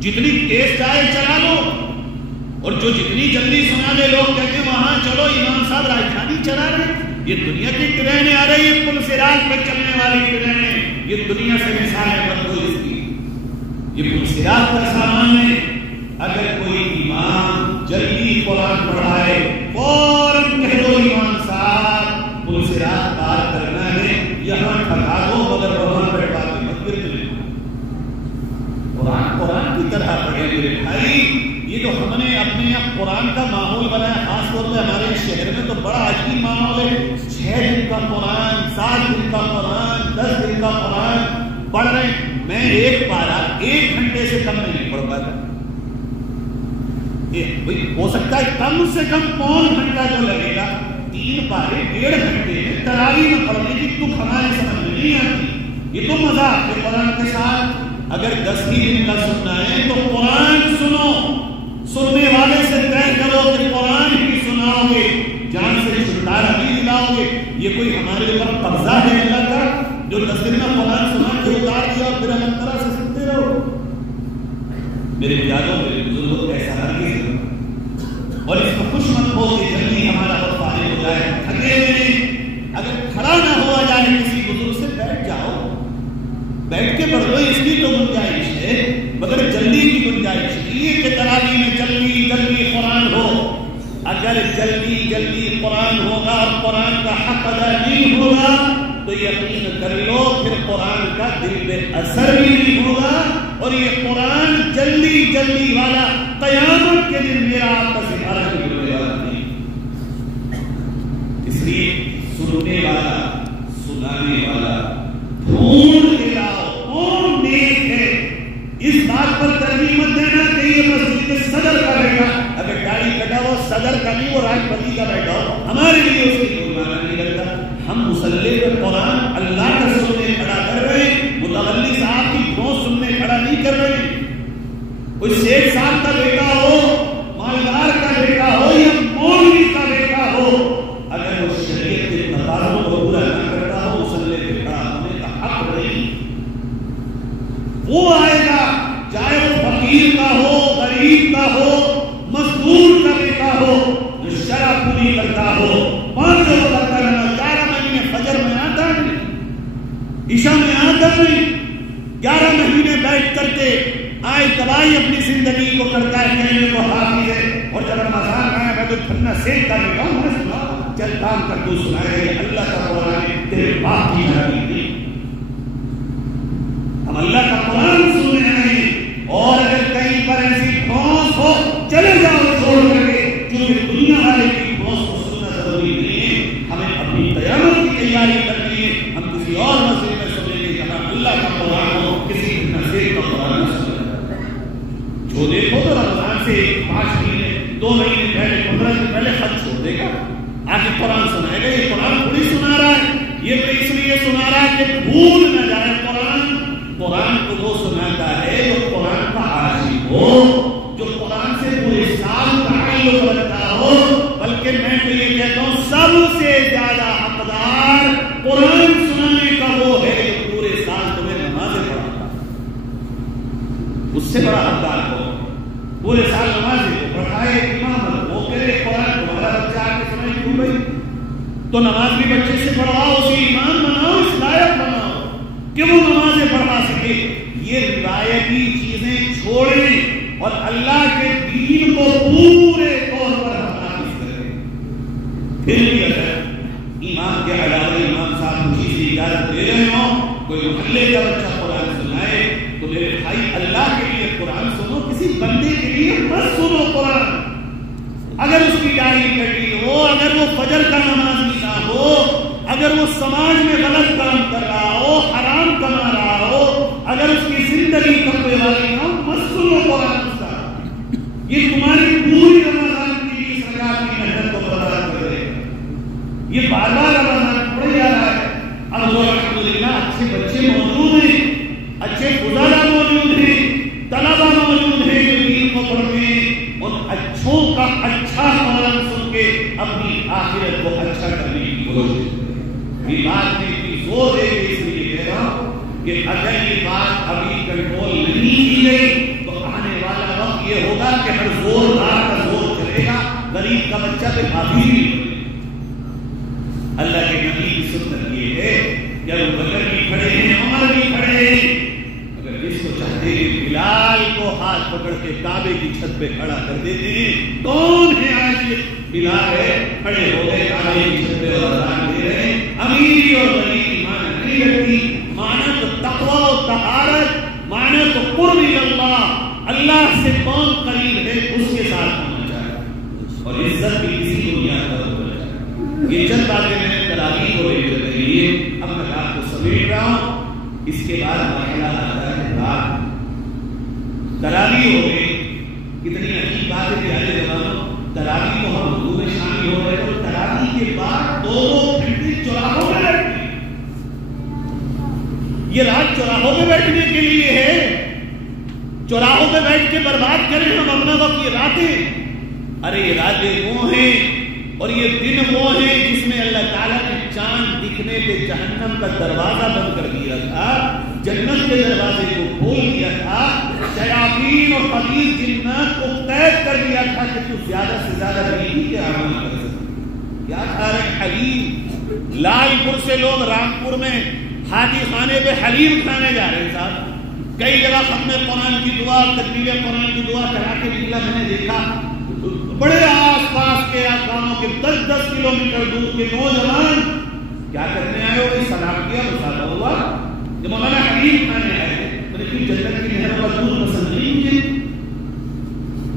جتنی تیز چاہے چلا لو، اور جو جتنی جلدی سنا دے لوگ کہتے ہیں وہاں چلو امام صاحب راجدھانی چلا رہے. یہ دنیا کی ٹرینیں آ رہی ہیں، پل صراط پہ چلنے والی ٹرینیں، یہ دنیا سے مثال ہے بدلو اس کی. یہ پل صراط کا سامان ہے. اگر کوئی امام جلدی قرآن پڑھائے فوراً کہہ دو امام صاحب پل صراط پار کرنا ہے، یہاں ٹھکا دو مگر وہاں بیٹھا کے مت گر. قرآن کی طرح پڑھے میرے بھائی. یہ جو ہم نے اپنے یہاں قرآن کا ماحول بنایا، خاص طور پہ ہمارے شہر میں تو بڑا عجیب ماحول ہے. 6 دن کا قرآن، 7 دن کا قرآن، 10 دن کا قرآن پڑھ رہے ہیں. میں ایک پارہ 1 گھنٹے سے کم نہیں پڑھ پاتا. ہو سکتا ہے کم سے کم 1.25 گھنٹہ جو لگے گا. 3 پارے 1.5 گھنٹے میں تراویح میں پڑھنے کی تک ہماری سمجھ میں نہیں آتی. یہ تو مذاق ہے قرآن کے ساتھ. اگر 10 ہی دن کا سننا ہے تو قرآن سنو. سننے والے سے طے کرو کہ قرآن ہی سناؤ گے، جان سے چھٹکارا بھی دلاؤ گے. یہ کوئی ہمارے اوپر قبضہ ہے اللہ کا جو 10 دن میں قرآن سنا کے اتار دیا اور پھر الگ طرح سے سنتے رہو؟ میرے پیاروں میرے بزرگوں ایسا ہرگز نہیں. اور اس کو خوش مت ہو کہ جلدی ہمارا وقت فارغ ہو جائے. تھکے ہوئے اگر کھڑا نہ ہوا جائے کسی بزرگ سے بیٹھ جاؤ، بیٹھ کے پڑھ لو. اس کی تو گنجائش ہے مگر جلدی کی گنجائش نہیں کہ تراویح میں جلدی جلدی قرآن ہو. اگر جلدی جلدی قرآن ہوگا اور قرآن کا حق ادا نہیں ہوگا تو یقین کر لو پھر قرآن کا دل پہ اثر بھی نہیں ہوگا. اور یہ قرآن جلدی جلدی والا قیامت کے دن میرا آپ کا سہارا بھی ہونے والا نہیں. اس لیے سننے والا، سنانے والا ڈھونڈ کے لاؤ کون نیک ہے. اس بات پر ترجیح مت دینا کہ یہ مسجد مسجد کے صدر کا بیٹا اگر داڑھی کٹا ہو صدر کا نہیں وہ راشٹرپتی کا بیٹا ہو ہمارے لیے اس کی کوئی معنی نہیں رکھتا. ہم مصلی پر قرآن اللہ کا سننے کھڑا کر رہے ہیں, متولی صاحب کی بہت سننے کھڑا نہیں کر رہے ہیں. کوئی 6 سال کا بیٹا ہو, مالدار کا بیٹا ہو یا مولوی کا بیٹا ہو, اگر وہ شریعت کے تقاضوں کو پورا نہ کرتا ہو مصلی پہ کھڑا ہونے کا حق نہیں. وہ آئے گا چاہے وہ فقیر کا ہو, غریب کا ہو, مزدور کا بیٹا ہو, جو شرع پوری کرتا ہو, 5 وقت کا نماز 11 مہینے فجر میں آتا نہیں, عشاء میں آتا نہیں, 11 مہینے بیٹھ کر کے آئے تباہی اپنی زندگی کو کرتا ہے, کہنے کو حافظ ہے, اور جب رمضان آیا میں تو پھرنا سیکھ کر لگا ہوں, میں سنا چل کام کر تو سنائے اللہ کا قرآن تیرے باپ کی جاری نہیں. ہم اللہ کا قرآن سننے آئے ہیں, اور اگر کہیں پر ایسی پھونس ہو چلے جاؤ چھوڑ کر کے, کیونکہ دنیا والے کی پھونس کو سننا ضروری نہیں ہے. ہمیں اپنی قیامت کی تیاری کرنی ہے. ہم کسی اور مسئلے میں سنیں گے جہاں اللہ کا قرآن ہو, کسی نصیب کا قرآن نہ سنیں. جو دیکھو تو رمضان سے 5 مہینے 2 مہینے پہلے 15 دن پہلے خط چھوڑ دے گا, آگے قرآن سنائے گا. یہ قرآن تھوڑی سنا رہا ہے, یہ تو اس لیے سنا رہا ہے کہ بھول نہ جائے قرآن. قرآن کو وہ سناتا ہے جو قرآن کا عاشق ہو, جو قرآن سے پورے سال تعلق رکھتا ہو. بلکہ میں تو یہ کہتا ہوں سب سے زیادہ حقدار قرآن سنانے کا وہ ہے جو پورے سال تمہیں نمازیں پڑھاتا. اس سے بڑا حقدار ہو پورے سال نمازیں کو پڑھائے امام, وہ کہے قرآن تمہارا بچہ آ کے سمجھ کیوں بھائی, تو نماز بھی بچے سے پڑھواؤ, اسے ایمان بناؤ, اس لائق بناؤ کہ وہ نمازیں پڑھا سکے. یہ روایتی چیزیں چھوڑیں اور اللہ کے دین کو پورے طور پر حاصل کریں. پھر بھی اگر ایمان کے علاوہ امام صاحب کسی سے اجازت دے رہے ہوں, کوئی محلے کا بچہ قرآن سنائے, تو میرے بھائی اللہ کے لیے قرآن سنو, کسی بندے کے لیے مت سنو قرآن. اگر اس کی داڑھی کٹی ہو, اگر وہ فجر کا نمازی نہ ہو, اگر وہ سماج میں غلط کام کر رہا ہو, حرام کما رہا ہو, اگر اس کی زندگی کمبے والی نہ ہو, مت سنو قرآن اس کا. یہ تمہاری پوری رمضان کی 20 رکعت کی محنت کو برباد کر دے گا. یہ بار بار رمضان پڑھ جا رہا ہے. اب وہ الحمدللہ اچھے بچے موجود ہیں, اچھے گزارا موجود ہیں, طلبا موجود ہیں جو دین کو پڑھتے ہیں. ان اچھوں کا اچھا قرآن سن کے اپنی آخرت کو اچھا کرنے کی کوشش. یہ بات میں اتنی زور دے کے اس لیے کہہ رہا ہوں کہ اگر یہ بات ابھی کنٹرول نہیں کی گئی تو آنے والا وقت یہ ہوگا کہ ہر زوردار کا زور چلے گا, غریب کا بچہ پہ حاوی نہیں ہوگا. اللہ کے نبی کی سنت یہ ہے کہ ابو بکر بھی کھڑے ہیں, عمر بھی کھڑے ہیں, اگر اس کو چاہتے ہیں بلال کو ہاتھ پکڑ کے کعبے کی چھت پہ کھڑا کر دیتے ہیں. کون ہے آج یہ بلال ہے, کھڑے ہو گئے کعبے کی چھت پہ اور اذان دے رہے ہیں. امیر اور غریب معنی نہیں رکھتی, معنی تو تقوی و طہارت, معنی تو قرب اللہ, اللہ سے کون قریب ہے اس کے ساتھ ہونا چاہیے, اور عزت بھی کسی دنیا پر ہونا چاہیے. یہ چند باتیں میں نے تراویح کو لے کر رہی ہے. اب میں آپ کو سمیٹ رہا ہوں. اس کے بعد مرحلہ آتا ہے رات. تراویح ہو گئی, کتنی عجیب بات ہے پیارے جوانوں. تراویح کو ہم وضو میں شامل ہو رہے ہیں, اور تراویح کے بعد 2 گھنٹے چوراہوں میں بیٹھتے ہیں. یہ رات چوراہوں میں بیٹھنے کے لیے ہے. چوراہوں میں بیٹھ کے برباد کریں ہم اپنا وقت. یہ راتیں, ارے یہ راتیں وہ ہیں اور یہ دن وہ ہیں جس میں اللہ تعالیٰ نے چاند دکھنے پہ جہنم کا دروازہ بند کر دیا تھا, جنت کے دروازے کو کھول دیا تھا, شیاطین اور خبیث جنات کو قید کر دیا تھا کہ تو زیادہ سے زیادہ نیکی کے عمل کر سکتے. کیا کھا رہے ہیں؟ حلیم. لال پور سے لوگ رامپور میں حاجی خانے پہ حلیم کھانے جا رہے ہیں. صاحب کئی جگہ ختم قرآن کی دعا, تکبیر قرآن کی دعا کرا کے نکلا. میں نے دیکھا بڑے آس پاس کے گاؤں کے 10-10 کلومیٹر دور کے نوجوان کیا کرنے آئے ہو؟ سلام کیا, مسافہ ہوا, جب مولانا حلیم کھانے آئے تو لیکن جنت کی نہر کا دودھ پسند نہیں مجھے,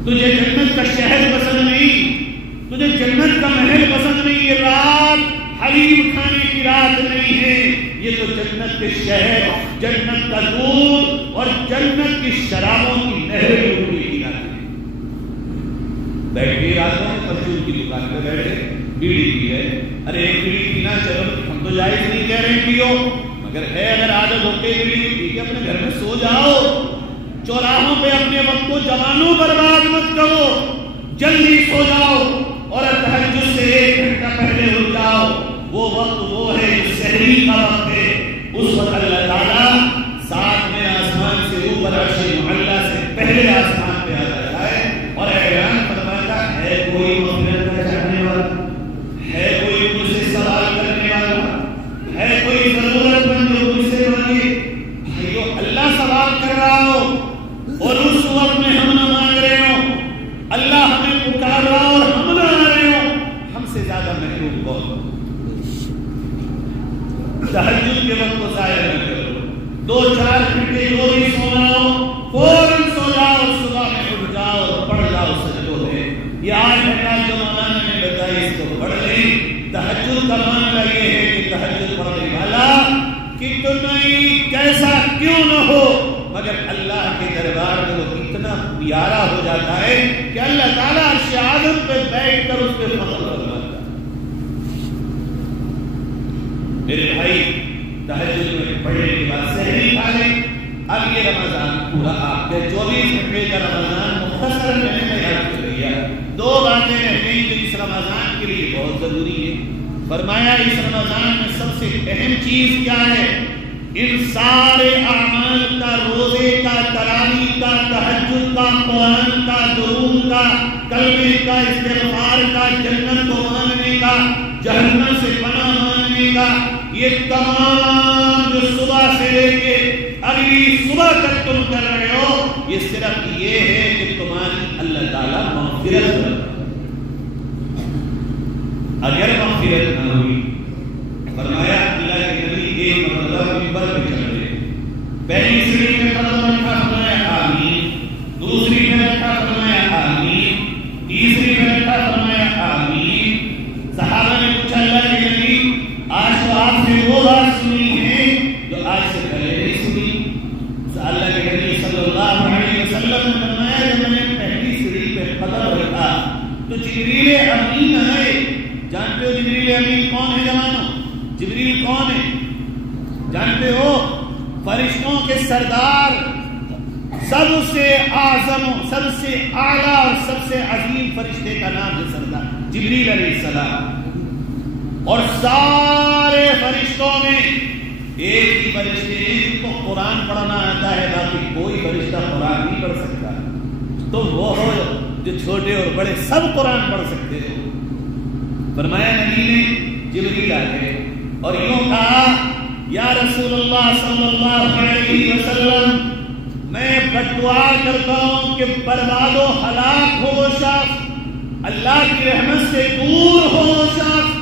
تجھے جنت کا شہر پسند نہیں, تجھے جنت کا محل پسند نہیں. یہ رات حلیم کھانے کی رات نہیں ہے, یہ تو جنت کے شہر, جنت کا دودھ اور جنت کی شرابوں کی نہریں ڈوبنے کی رات ہے. بیٹھ کے رات میں پرچون کی دکان پہ بیٹھے بیڑی پی ہے. ارے ایک بیڑی پینا چلو ہم تو جائز نہیں کہہ رہے پیو, مگر ہے اگر عادت ہوتے بیڑی پی کے اپنے گھر میں سو جاؤ. چوراہوں پہ اپنے وقت کو جوانوں برباد مت کرو, جلدی سو جاؤ اور تہجد سے 1 گھنٹہ پہلے اٹھ جاؤ. وہ وقت وہ ہے جو سحری کا وقت ہے. اس وقت اللہ تعالیٰ 7ویں آسمان سے اوپر عرش معلیٰ سے پہلے آسمان پہ آ جاتا ہے اور اعلان فرماتا ہے کوئی مغفرت کا چاہنے والا ہے, کوئی مجھ سے سوال کرنے والا ہے, کوئی ضرورت مند جو مجھ سے مانگے. بھائیو اللہ سوال کر رہا ہو اور اس وقت میں ہم نہ مانگ رہے ہوں, اللہ ہمیں پکار رہا اور ہم نہ آ رہے ہوں, ہم سے زیادہ محروم کون؟ تہجد کے وقت کو ضائع نہ کرو. 2-4 گھنٹے جو بھی سونا ہو فوراً سو جاؤ, صبح میں اٹھ جاؤ اور پڑھ جاؤ سجدوں میں. یہ 8 رکعت جو مولانا نے بتائی اس کو پڑھ لیں. تہجد کا معنی یہ ہے کہ تہجد پڑھنے والا کتنا ہی کیسا کیوں نہ ہو مگر اللہ کے دربار میں وہ اتنا پیارا ہو جاتا ہے کہ اللہ تعالیٰ عرش اعظم پہ بیٹھ کر اس پہ فضل فرماتا ہے. میرے بھائی تہجد میں پڑھنے کے بعد سحری کھا لیں. اب یہ رمضان پورا آپ کے 24 گھنٹے کا رمضان مختصر میں نے بیان کر دیا. 2 باتیں رہ گئی جو اس رمضان کے لیے بہت ضروری ہے. فرمایا اس رمضان میں سب سے اہم چیز کیا ہے؟ ان سارے اعمال کا, روزے کا, تراویح کا, تہجد کا, قرآن کا, درود کا, کلمے کا, استغفار کا, جنت کو ماننے کا, جہنم سے پناہ مانگنے کا, یہ تمام جو صبح سے لے کے اگلی صبح تک تم کر رہے ہو یہ صرف یہ ہے کہ تمہاری اللہ تعالیٰ مغفرت کرے. اگر مغفرت نہ ہوئی فرمایا اللہ کے نبی ایک مرتبہ منبر پہ چل رہے, پہلی سیڑھی میں قدم رکھا فرمایا آمین, دوسری میں رکھا فرمایا آمین, تیسری میں رکھا فرمایا آمین. صحابہ نے پوچھا اللہ کے نبی آج تو آپ سے وہ بات سنی ہے جو آج سے پہلے نہیں سنی. اللہ کے نبی صلی اللہ علیہ وسلم نے فرمایا جب میں نے پہلی سیڑھی پہ قدم رکھا تو جبریل امین آئے. جانتے ہو جبریل امین کون ہے جوانوں؟ جبریل کون ہے جانتے ہو؟ فرشتوں کے سردار, سب سے اعظم, سب سے اعلیٰ اور سب سے عظیم فرشتے کا نام ہے سردار جبریل علیہ السلام. اور سارے فرشتوں میں ایک ہی فرشتے ہیں جن کو قرآن پڑھنا آتا ہے, باقی کوئی فرشتہ قرآن نہیں پڑھ سکتا. تو وہ ہو جو چھوٹے اور بڑے سب قرآن پڑھ سکتے ہو. فرمایا نبی نے جبریل آ گئے اور یوں کہا یا رسول اللہ صلی اللہ علیہ وسلم میں بددعا کرتا ہوں کہ برباد و ہلاک ہو وہ شخص, اللہ کی رحمت سے دور ہو وہ شخص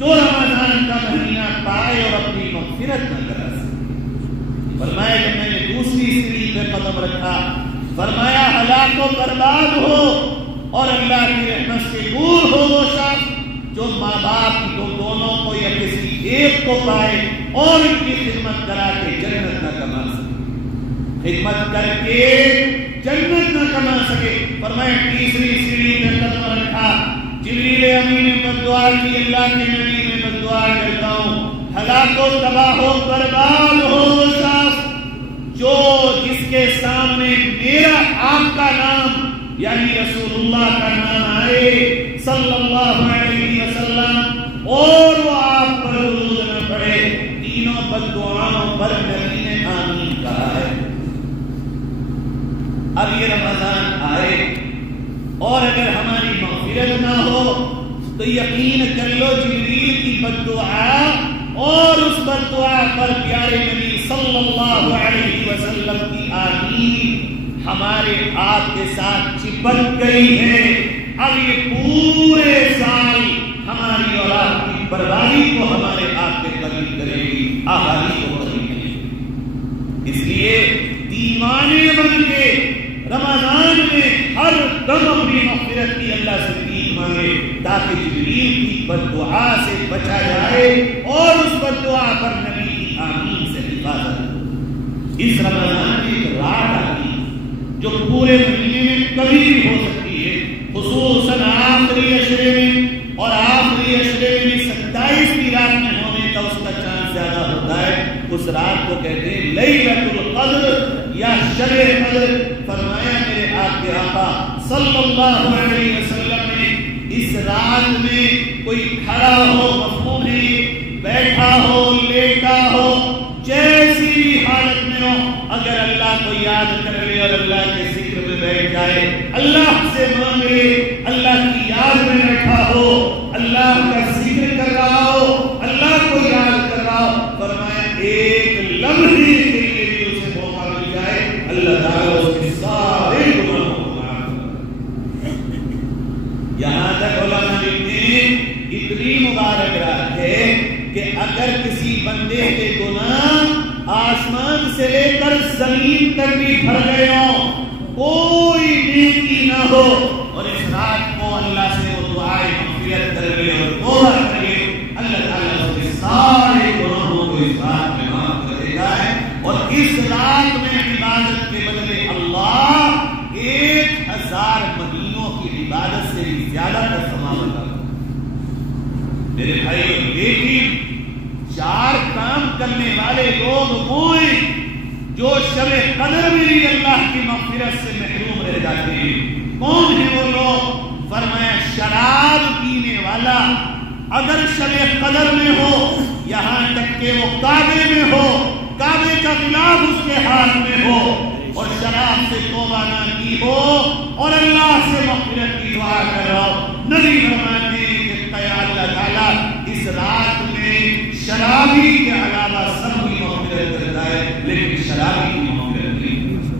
جو رمضان کا مہینہ پائے اور اپنی مغفرت نہ کرا سکے. فرمایا کہ میں نے دوسری سیڑھی پہ قدم رکھا, فرمایا ہلاک و برباد ہو اور اللہ کی رحمت سے دور ہو وہ شخص جو ماں باپ کو دونوں کو یا کسی ایک کو پائے اور ان کی خدمت کرا کے جنت نہ کما سکے, خدمت کر کے جنت نہ کما سکے. فرمایا تیسری سیڑھی پہ قدم رکھا, جبریل امین نے بددعا کی اللہ کے نبی میں بددعا کرتا ہوں ہلاک و تباہ و برباد ہو شخص جو جس کے سامنے میرا آپ کا نام یعنی رسول اللہ کا نام آئے صلی اللہ علیہ وسلم اور وہ آپ پر درود نہ پڑے. تینوں بددعاؤں پر نبی نے آمین کہا ہے. اب یہ رمضان آئے اور اگر ہماری مغفرت نہ ہو تو یقین کر لو جبریل کی بددعا اور اس بددعا پر پیارے نبی صلی اللہ علیہ وسلم کی آمین ہمارے آپ کے ساتھ چپک گئی ہے. اب یہ پورے سال ہماری اور آپ کی بربادی کو ہمارے آپ کے قریب کرے گی, آبادی کو قریب کرے گی. اس لیے دیوانے بن کے رمضان میں ہر دم اپنی مغفرت کی اللہ سے دین مانگے تاکہ جبریل کی بددعا سے بچا جائے اور اس بددعا پر نبی کی آمین سے حفاظت ہو. اس رمضان میں ایک رات آتی جو پورے مہینے میں کبھی بھی ہو سکتی ہے, خصوصاً خصوصاً آخری عشرے میں، اور آخری عشرے میں 27ویں رات میں ہونے کا اس کا چانس زیادہ ہوتا ہے، اس رات کو کہتے ہیں لیلۃ القدر یا شب قدر۔ فرمایا میرے آپ کے آقا صلی اللہ علیہ وسلم نے اس رات میں کوئی کھڑا ہو، مفہوم ہے، بیٹھا ہو، لیٹا ہو، جیسی بھی حالت میں ہو، اگر اللہ کو یاد کر لے اور اللہ کے ذکر میں بیٹھ جائے، اللہ سے مانگ لے، اللہ کی یاد میں بیٹھا ہو، اللہ کا ذکر کر رہا ہو، اللہ کو یاد کر رہا ہو، فرمایا ایک لمحے کے لیے بھی اسے موقع مل جائے، اللہ تعالیٰ اس کے سارے گناہوں کو معاف کر دے۔ یہاں تک علماء لکھتے ہیں اتنی مبارک رات ہے کہ اگر کسی بندے کے گناہ آسمان سے لے کر زمین تک بھی بھر گئے ہوں، کوئی نیکی نہ ہو، اور اس رات کو اللہ سے وہ دعائیں مغفرت کر لے اور توبہ کر لے، اللہ تعالیٰ اس کے سارے گناہوں کو اس رات میں معاف کر دیتا ہے، اور اس رات میں عبادت کے بدلے اللہ 1000 مدینوں کی عبادت سے بھی زیادہ کا ثواب عطا کرتا ہے۔ میرے بھائیو، لیکن 4 کام کرنے والے لوگ وہ ہیں جو شب قدر میں بھی اللہ کی مغفرت سے محروم رہ جاتے ہیں۔ کون ہیں وہ لوگ؟ فرمایا شراب پینے والا اگر شب قدر میں ہو، یہاں تک کہ وہ کعبے میں ہو، کعبے کا غلاف اس کے ہاتھ میں ہو، اور شراب سے توبہ نہ کی ہو اور اللہ سے مغفرت کی دعا کر رہا ہو، نبی فرماتے ہیں کہ اللہ تعالیٰ اس رات میں شرابی کے علاوہ سب کی مغفرت کرتا ہے، لیکن شرابی کی مغفرت نہیں کرتا۔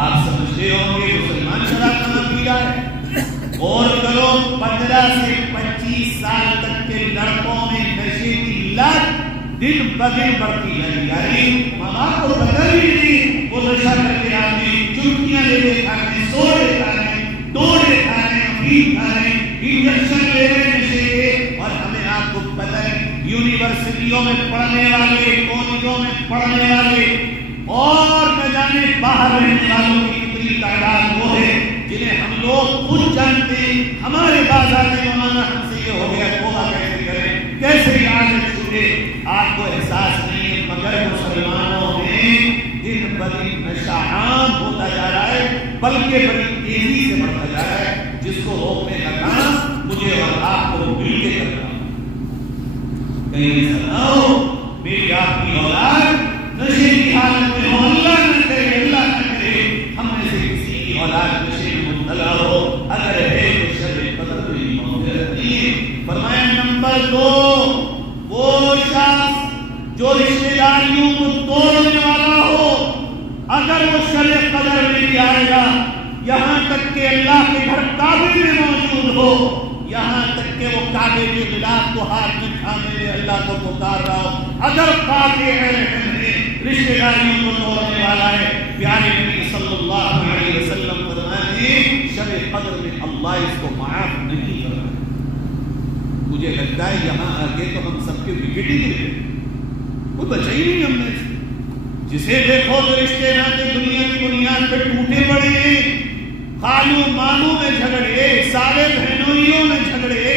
آپ سمجھتے ہوں گے مسلمان شراب کہاں پی رہا ہے؟ غور کرو، 15 سے 25 سال تک کے لڑکوں میں نشے کی لت دن بدن بڑھتی ہے، یعنی ماں باپ کو پتہ ہی نہیں، وہ نشہ کر کے آتے ہیں، چٹکیاں لے کے کھاتے ہیں، سوڈے کھاتے ہیں، ڈوڈے کھاتے ہیں، افیم کھاتے ہیں، انجیکشن لے رہے ہیں نشے کے، اور ہمیں آپ کو پتہ ہے یونیورسٹیوں میں پڑھنے والے، کالجوں میں پڑھنے والے، اور نہ جانے باہر رہنے والوں کی اتنی تعداد وہ ہے جنہیں ہم لوگ خود جانتے ہیں، ہمارے پاس آتے مولانا ہم سے یہ ہو گیا، توبہ کیسے کریں، کیسے عادت چھوٹے، آپ کو احساس نہیں ہے، مگر مسلمانوں میں دن بدن نشہ عام ہوتا جا رہا ہے، بلکہ بڑی تیزی سے بڑھتا جا رہا ہے، جس کو روکنے کا کام مجھے اور آپ کو مل کے کرنا۔ کہیں ایسا نہ ہو میری آپ کی اولاد نشے کی حالت میں ہو، اللہ نہ کرے، اللہ نہ کرے ہم میں سے کسی کی اولاد نشے میں مبتلا ہو، اگر ہے تو شر قدر میں مغفرت نہیں۔ فرمایا نمبر 2، وہ شخص جو رشتہ داریوں کو توڑنے والا ہو، اگر وہ شر قدر میں بھی آئے گا، یہاں تک کہ اللہ کے گھر کعبے میں موجود ہو، یہاں تک کہ وہ کعبے کے غلاف کو ہاتھ میں تھامے ہوئے اللہ کو پکار رہا ہو، اگر قاطع رحم ہے، رشتہ داریوں کو توڑنے والا ہے، پیارے نبی صلی اللہ علیہ وسلم فرماتے ہیں شب قدر میں اللہ اس کو معاف نہیں کرتا۔ مجھے لگتا ہے یہاں آگے تو ہم سب کے وکٹ ہی گرے، کوئی بچا ہی نہیں ہم نے، جسے دیکھو تو رشتے ناطے دنیا کی بنیاد پہ ٹوٹے پڑے ہیں، خالو ماموں میں جھگڑے، سارے بہنوئیوں میں جھگڑے،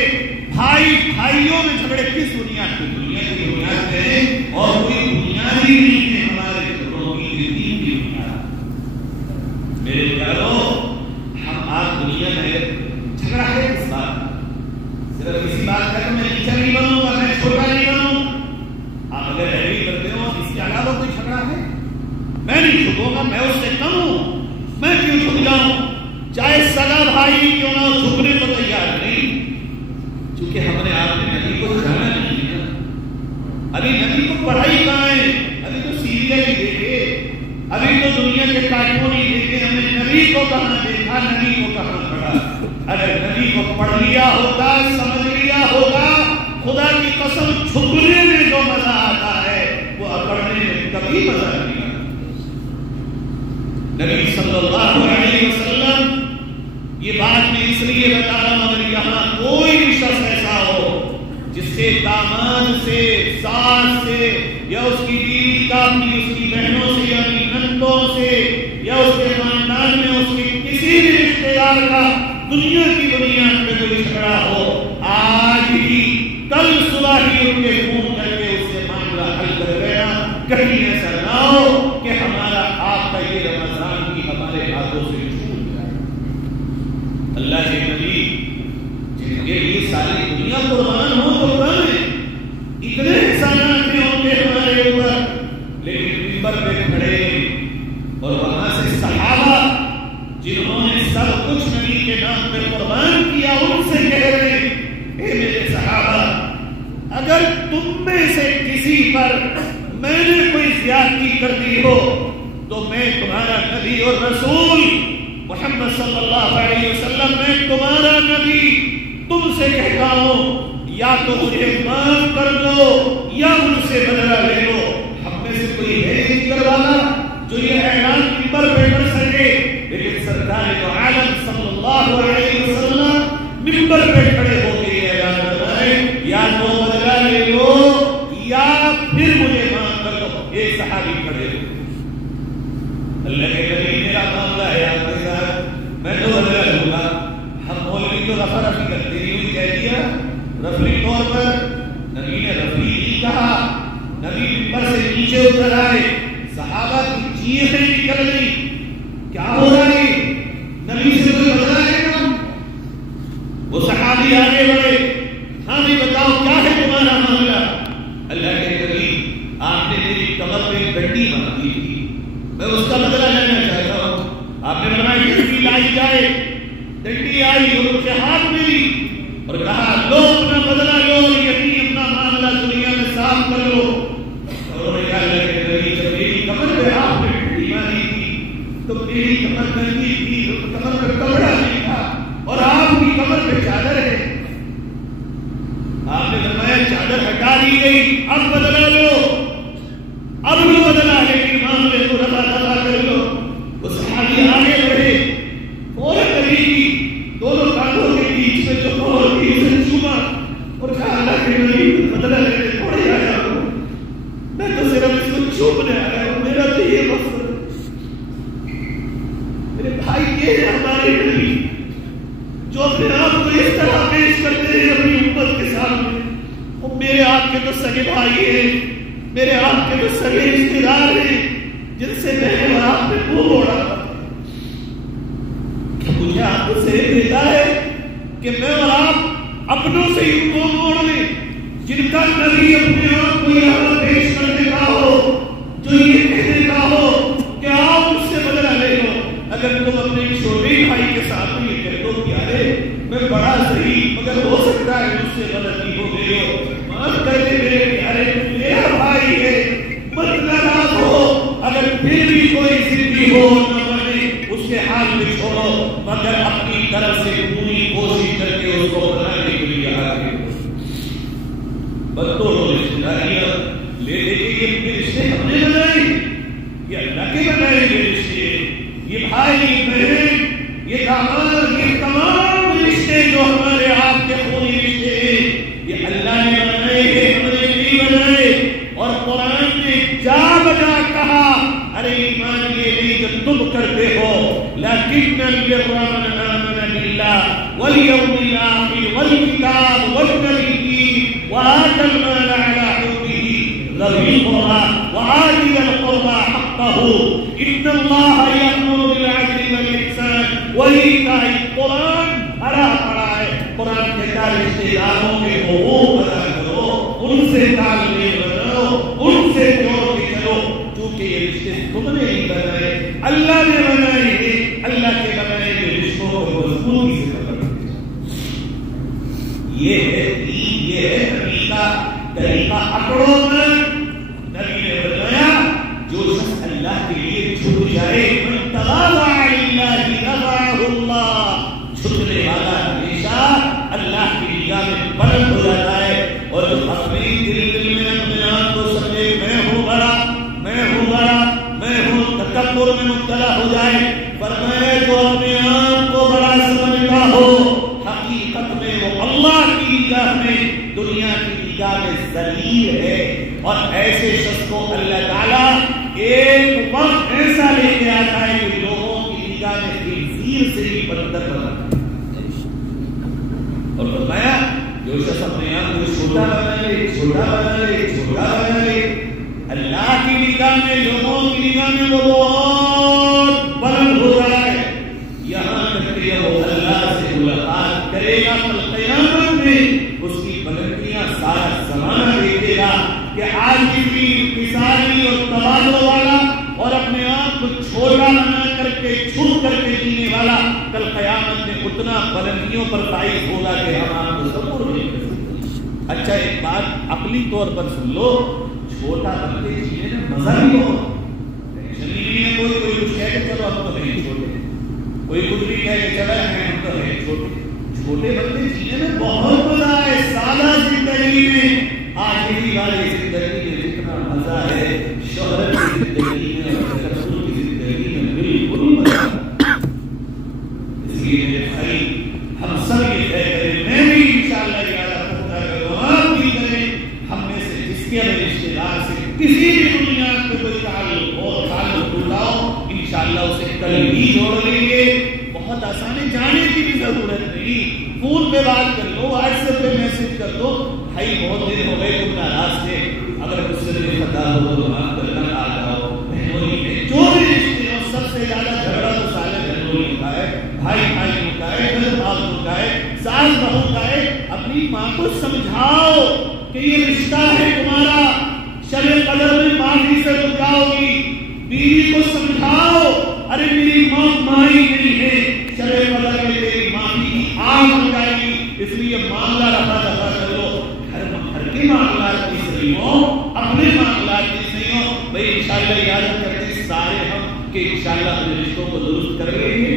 بھائی بھائیوں میں جھگڑے، کس بنیاد پہ؟ دنیا کی بنیاد پہ، اور کوئی بنیاد ہی نہیں ہے ہمارے جھگڑوں کی، دین کی بنیاد۔ میرے پیارو، ہم آج دنیا میں جھگڑا ہے کس بات؟ صرف اسی بات کا کہ میں نیچا نہیں بنوں گا، میں چھوٹا نہیں بنوں، آپ اگر ایگری کرتے ہو اس کے علاوہ کوئی جھگڑا ہے؟ میں نہیں جھکوں گا، میں اس سے کم ہوں، میں کیوں جھک جاؤں؟ چاہے سگا بھائی کیوں نہ، جھکنے کو تیار نہیں، چونکہ ہم نے آپ نے نبی کو جانا نہیں ہے، ابھی نبی کو پڑھائی کہاں ہے، ابھی تو سیریل ہی دیکھے، ابھی تو دنیا کے کارٹون ہی دیکھے، ہم نے نبی کو کہاں دیکھا، نبی کو کہاں پڑھا؟ اگر نبی کو پڑھ لیا ہوتا، سمجھ لیا ہوگا، خدا کی قسم جھکنے میں جو مزہ آتا ہے وہ اکڑنے میں کبھی مزہ نہیں آتا۔ نبی صلی اللہ علیہ وسلم یہ بات میں اس لیے بتا رہا ہوں، اگر یہاں کوئی بھی شخص ایسا ہو جس سے داماد سے، ساس سے، یا اس کی بیوی کا اپنی، اس کی بہنوں سے، یا اپنی نندوں سے، یا اس کے خاندان میں اس کے کسی بھی رشتے دار پرکار کا دنیا کی بنیاد پہ کوئی جھگڑا ہو، آج ہی کل صبح ہی ان کے فون کر کے اس سے معاملہ حل کر گیا. کہیں ایسا نہ ہو کہ ہمارا آپ کا یہ رمضان بھی ہمارے ہاتھوں سے چھوٹ جائے. اللہ کے نبی جن کے لیے ساری دنیا قربان ہو تو کم ہے، اتنے احسانات ہیں ان کے ہمارے اوپر، لیکن منبر پہ کھڑے اور وہاں سے صحابہ جنہوں نے سب کچھ نبی کے نام پہ قربان کیا ان سے کہہ رہے ہیں اے میرے صحابہ، اگر تم میں سے کسی پر میں نے کوئی زیادتی کر دی ہو تو میں تمہارا نبی اور رسول محمد صلی اللہ علیہ وسلم، میں تمہارا نبی تم سے کہتا ہوں یا تو مجھے معاف کر دو یا مجھ سے بدلہ لے لو. ہم میں سے کوئی ہے ذکر والا جو یہ اعلان منبر پہ کر سکے؟ لیکن سرکار تو عالم صلی اللہ علیہ وسلم منبر پہ کھڑے ہو کے یہ اعلان کرائے یا تو بدلہ لے لو یا پھر مجھے معاف کر دو. ایک صحابی کھڑے ہو، اللہ کے نبی میرا معاملہ ہے آپ کے ساتھ، میں تو بدلہ لوں گا. ہم مولوی تو رفع رفی کرتے ہی کہہ دیا رفلی طور پر. نبی نے رفلی نہیں کہا، نبی منبر سے نیچے اتر آئے، صحابہ کی چیخیں نکل گئی، کیا ہو رہا ہے؟ نبی سے کوئی بدلا ہے نا؟ وہ صحابی آگے بڑھے، ہاں بھی بتاؤ کیا ہے تمہارا معاملہ؟ اللہ کے نبی آپ نے میری کمر پہ گھنٹی باندھی تھی، میں اس کا بدلہ لینا چاہتا ہوں. آپ نے فرمایا ڈنڈی لائی جائے، ڈنڈی آئی اور ان کے ہاتھ میں لی اور کہا لو اپنا بدلہ لو اور یقین اپنا معاملہ دنیا میں صاف کر لو. اور اللہ کے نبی جب میری کمر پہ آپ نے ڈنڈی ماری تھی تو میری کمر گندی تھی، کمر پہ کپڑا نہیں تھا اور آپ کی کمر پہ چادر ہے. آپ نے فرمایا چادر ہٹا دی گئی، اب بدلہ لو، اب لو بدلہ، لیکن معاملے کو رفع دفع کر لو. وہ صحابی آگے بڑھے، فوراً نبی دونوں کانوں کے بیچ میں جو اور کی اسے چوما اور کہا اللہ کے نبی بدلہ لینے تھوڑے آیا ہوں، میں تو صرف اس کو چومنے آیا ہوں، میرا تو یہ مقصد ہے. میرے بھائی یہ ہے ہمارے نبی جو اپنے آپ کو اس طرح پیش کرتے ہیں اپنی امت کے سامنے. وہ میرے آپ کے تو سگے بھائی ہیں، میرے آپ کے تو سگے رشتے دار ہیں جن سے میں نے اور آپ نے منہ موڑا. مجھے آپ سے دیتا ہے کہ میں اور آپ اپنوں سے ہی منہ موڑ لیں. جن کا نبی اپنے آپ کو یہاں پیش کرنے کا ہو، جو یہ کہنے کا ہو کہ آپ اس سے بدلہ لے لو. اگر تم اپنے چھوٹے بھائی کے ساتھ یہ کہہ دو کہ ارے میں بڑا صحیح مگر ہو سکتا ہے مجھ سے غلطی ہو گئی ہو، معاف کر دے میرے پیارے، میرا بھائی ہے، مت ناراض ہو. اگر پھر بھی کوئی ضدی ہو نہ بنے اس کے حال میں چھوڑو، مگر اپنی طرف سے پوری کوشش کر کے اس کو بنانے کے لیے آگے بدتوڑوں رشتے داریاں لے لے کے یہ اپنے رشتے ہم نے بنائے، یہ اللہ کے بنائے ہوئے رشتے، یہ بھائی بہن، یہ داماد، یہ تمام رشتے جو ہمارے آپ کے خونی رشتے ہیں، یہ اللہ نے بنائے ہیں، ہم نے نہیں بنائے. اور قرآن نے جا بجا کہا ارے ایمان یہ نہیں کہ تم کرتے ہو، لیکن البر من آمن باللہ والیوم الآخر والکتاب والنبیین وآتى المال على حبه ذوي القربى وآت ذا القربى حقه إن الله يأمر بالعدل والإحسان وإيتاء القرآن ہرا پڑا ہے. قرآن کہتا ہے رشتے داروں کے حقوق ادا کرو، ان سے تعلق بناؤ، ان سے جوڑ کے چلو، کیونکہ یہ رشتے تم نے نہیں بنائے، اللہ نے بنائے ہیں. اللہ کے بنائے ہوئے رشتوں کو مضبوطی سے پکڑ. یہ ہے دین، یہ ہے نبی کا طریقہ. اکڑوں میں نبی نے بتایا جو شخص اللہ کے لیے جھک جائے، من تواضع للہ رفعہ اللہ، جھکنے والا ہمیشہ اللہ کی نگاہ میں بلند ہو جاتا ہے. اور جو اپنے دل میں اپنے آپ کو سمجھے میں ہوں بڑا، میں ہوں بڑا، میں ہوں، تکبر میں مبتلا ہو جائے. فرمایا جو اپنے آپ کو بڑا سمجھتا ہو حقیقت میں وہ اللہ کی نگاہ میں، دنیا کی نگاہ میں ذلیل ہے. اور ایسے شخص کو اللہ تعالیٰ ایک وقت ایسا لے کے آتا ہے کہ لوگوں کی نگاہ میں حقیر سے بھی بدتر بنا اور فرمایا جو شخص اپنے آپ کو چھوٹا بنا لے اللہ کی نگاہ میں لوگوں کی نگاہ میں وہ بہت بلند ہو رہا ہے یہاں تک کہ وہ اللہ سے ملاقات کرے گا کل قیامت میں اس کی بلندیاں سارا زمانہ دیکھے گا کہ آج بھی انکساری اور تواضع والا اور اپنے آپ کو چھوٹا بنا کر کے چھوٹ کر کے جینے والا کل قیامت میں اتنا بلندیوں پر فائز ہوگا کہ ہم آپ کو تصور نہیں کر سکتے. اچھا ایک بات عقلی طور پر سن لو, چھوٹا بنتے جینے میں مزہ نہیں ہو. کوئی کچھ کہہ کے چلو ہم تو نہیں چھوٹے, کوئی کچھ بھی کہہ کے چلا ہم تو نہیں چھوٹے. چھوٹے بنتے جینے میں بہت مزہ ہے. سادہ زندگی میں آخری والی زندگی میں جتنا مزہ ہے شہرت کی زندگی میں اور رسول کی زندگی میں بالکل مزہ ہے. اس لیے میرے بھائی ہم سب یہ طے کریں, میں بھی انشاءاللہ ارادہ کرتا کروں, آپ بھی کریں, ہم میں سے جس کے اپنے رشتے دار سے کسی بھی دنیا پہ کوئی تعلق ہو تعلق ٹوٹا ہو انشاءاللہ اسے کل ہی جوڑ لیں گے. بہت آسان ہے, جانے کی بھی ضرورت نہیں, فون پہ بات کر لو, واٹس ایپ پہ میسج کر دو, بھائی بہت دن ہو گئے تم ناراض تھے, اگر مجھ سے کوئی خطا ہو تو معاف کرنا آ جاؤ. بہنوئی میں جو بھی رشتے ہو سب سے زیادہ جھگڑا تو سارے بہنوئی کا ہے, بھائی بھائی کا ہے, بہن بھائی کا ہے, ساس بہو کا ہے. اپنی ماں کو سمجھاؤ کہ یہ رشتہ ہے تمہارا, شب قدر میں معافی سے رک جاؤ گی. بیوی کو سمجھاؤ, ارے میری ماں مائی نہیں ہے, شب قدر میں تیری معافی کی آگ ہو جائے گی, اس لیے معاملہ رفع دفع کر لو. ہر کے معاملات کی صحیح ہو, اپنے معاملات کی صحیح ہو. بھائی انشاءاللہ یاد کرتے سارے ہم کہ انشاءاللہ اپنے رشتوں کو درست کر لیں گے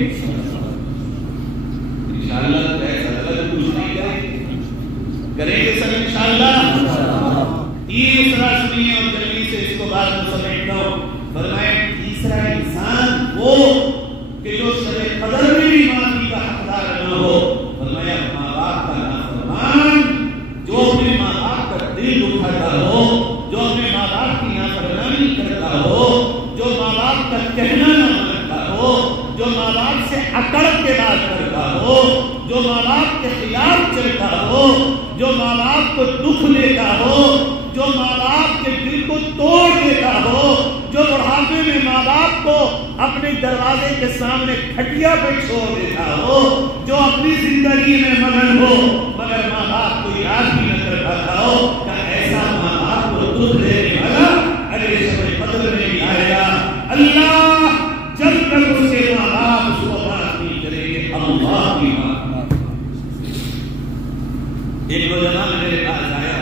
انشاءاللہ. ایسا کچھ نہیں کریں گے سب انشاءاللہ. تیسرا سنیے اور جلدی سے اس کو بات کو سمیٹتا ہوں. فرمایا تیسرا انسان وہ کہ جو شب قدر میں بھی معافی کا حقدار نہ ہو. فرمایا ماں باپ کا نافرمان, جو اپنے ماں باپ کا دل دکھاتا ہو, جو اپنے ماں باپ کی نافرمانی کرتا ہو, جو ماں باپ کا کہنا نہ مانتا ہو, جو ماں باپ سے اکڑ کے بات کرتا ہو, جو ماں باپ کے خلاف چلتا ہو, جو ماں باپ کو دکھ دیتا ہو, جو ماں باپ کے دل کو توڑ دیتا ہو, جو بڑھاپے میں ماں باپ کو اپنے دروازے کے سامنے کھٹیا پہ چھوڑ دیتا ہو, جو اپنی زندگی میں مگن ہو مگر ماں باپ کو یاد بھی نہ کر پاتا ہو, کہ ایسا ماں باپ کو دکھ دینے والا اگلے شب قدر میں بھی آئے گا. اللہ جب تک اس کے ماں باپ اس کو معاف نہیں کریں گے, اللہ کی معاف. ایک نوجوان میرے پاس آیا,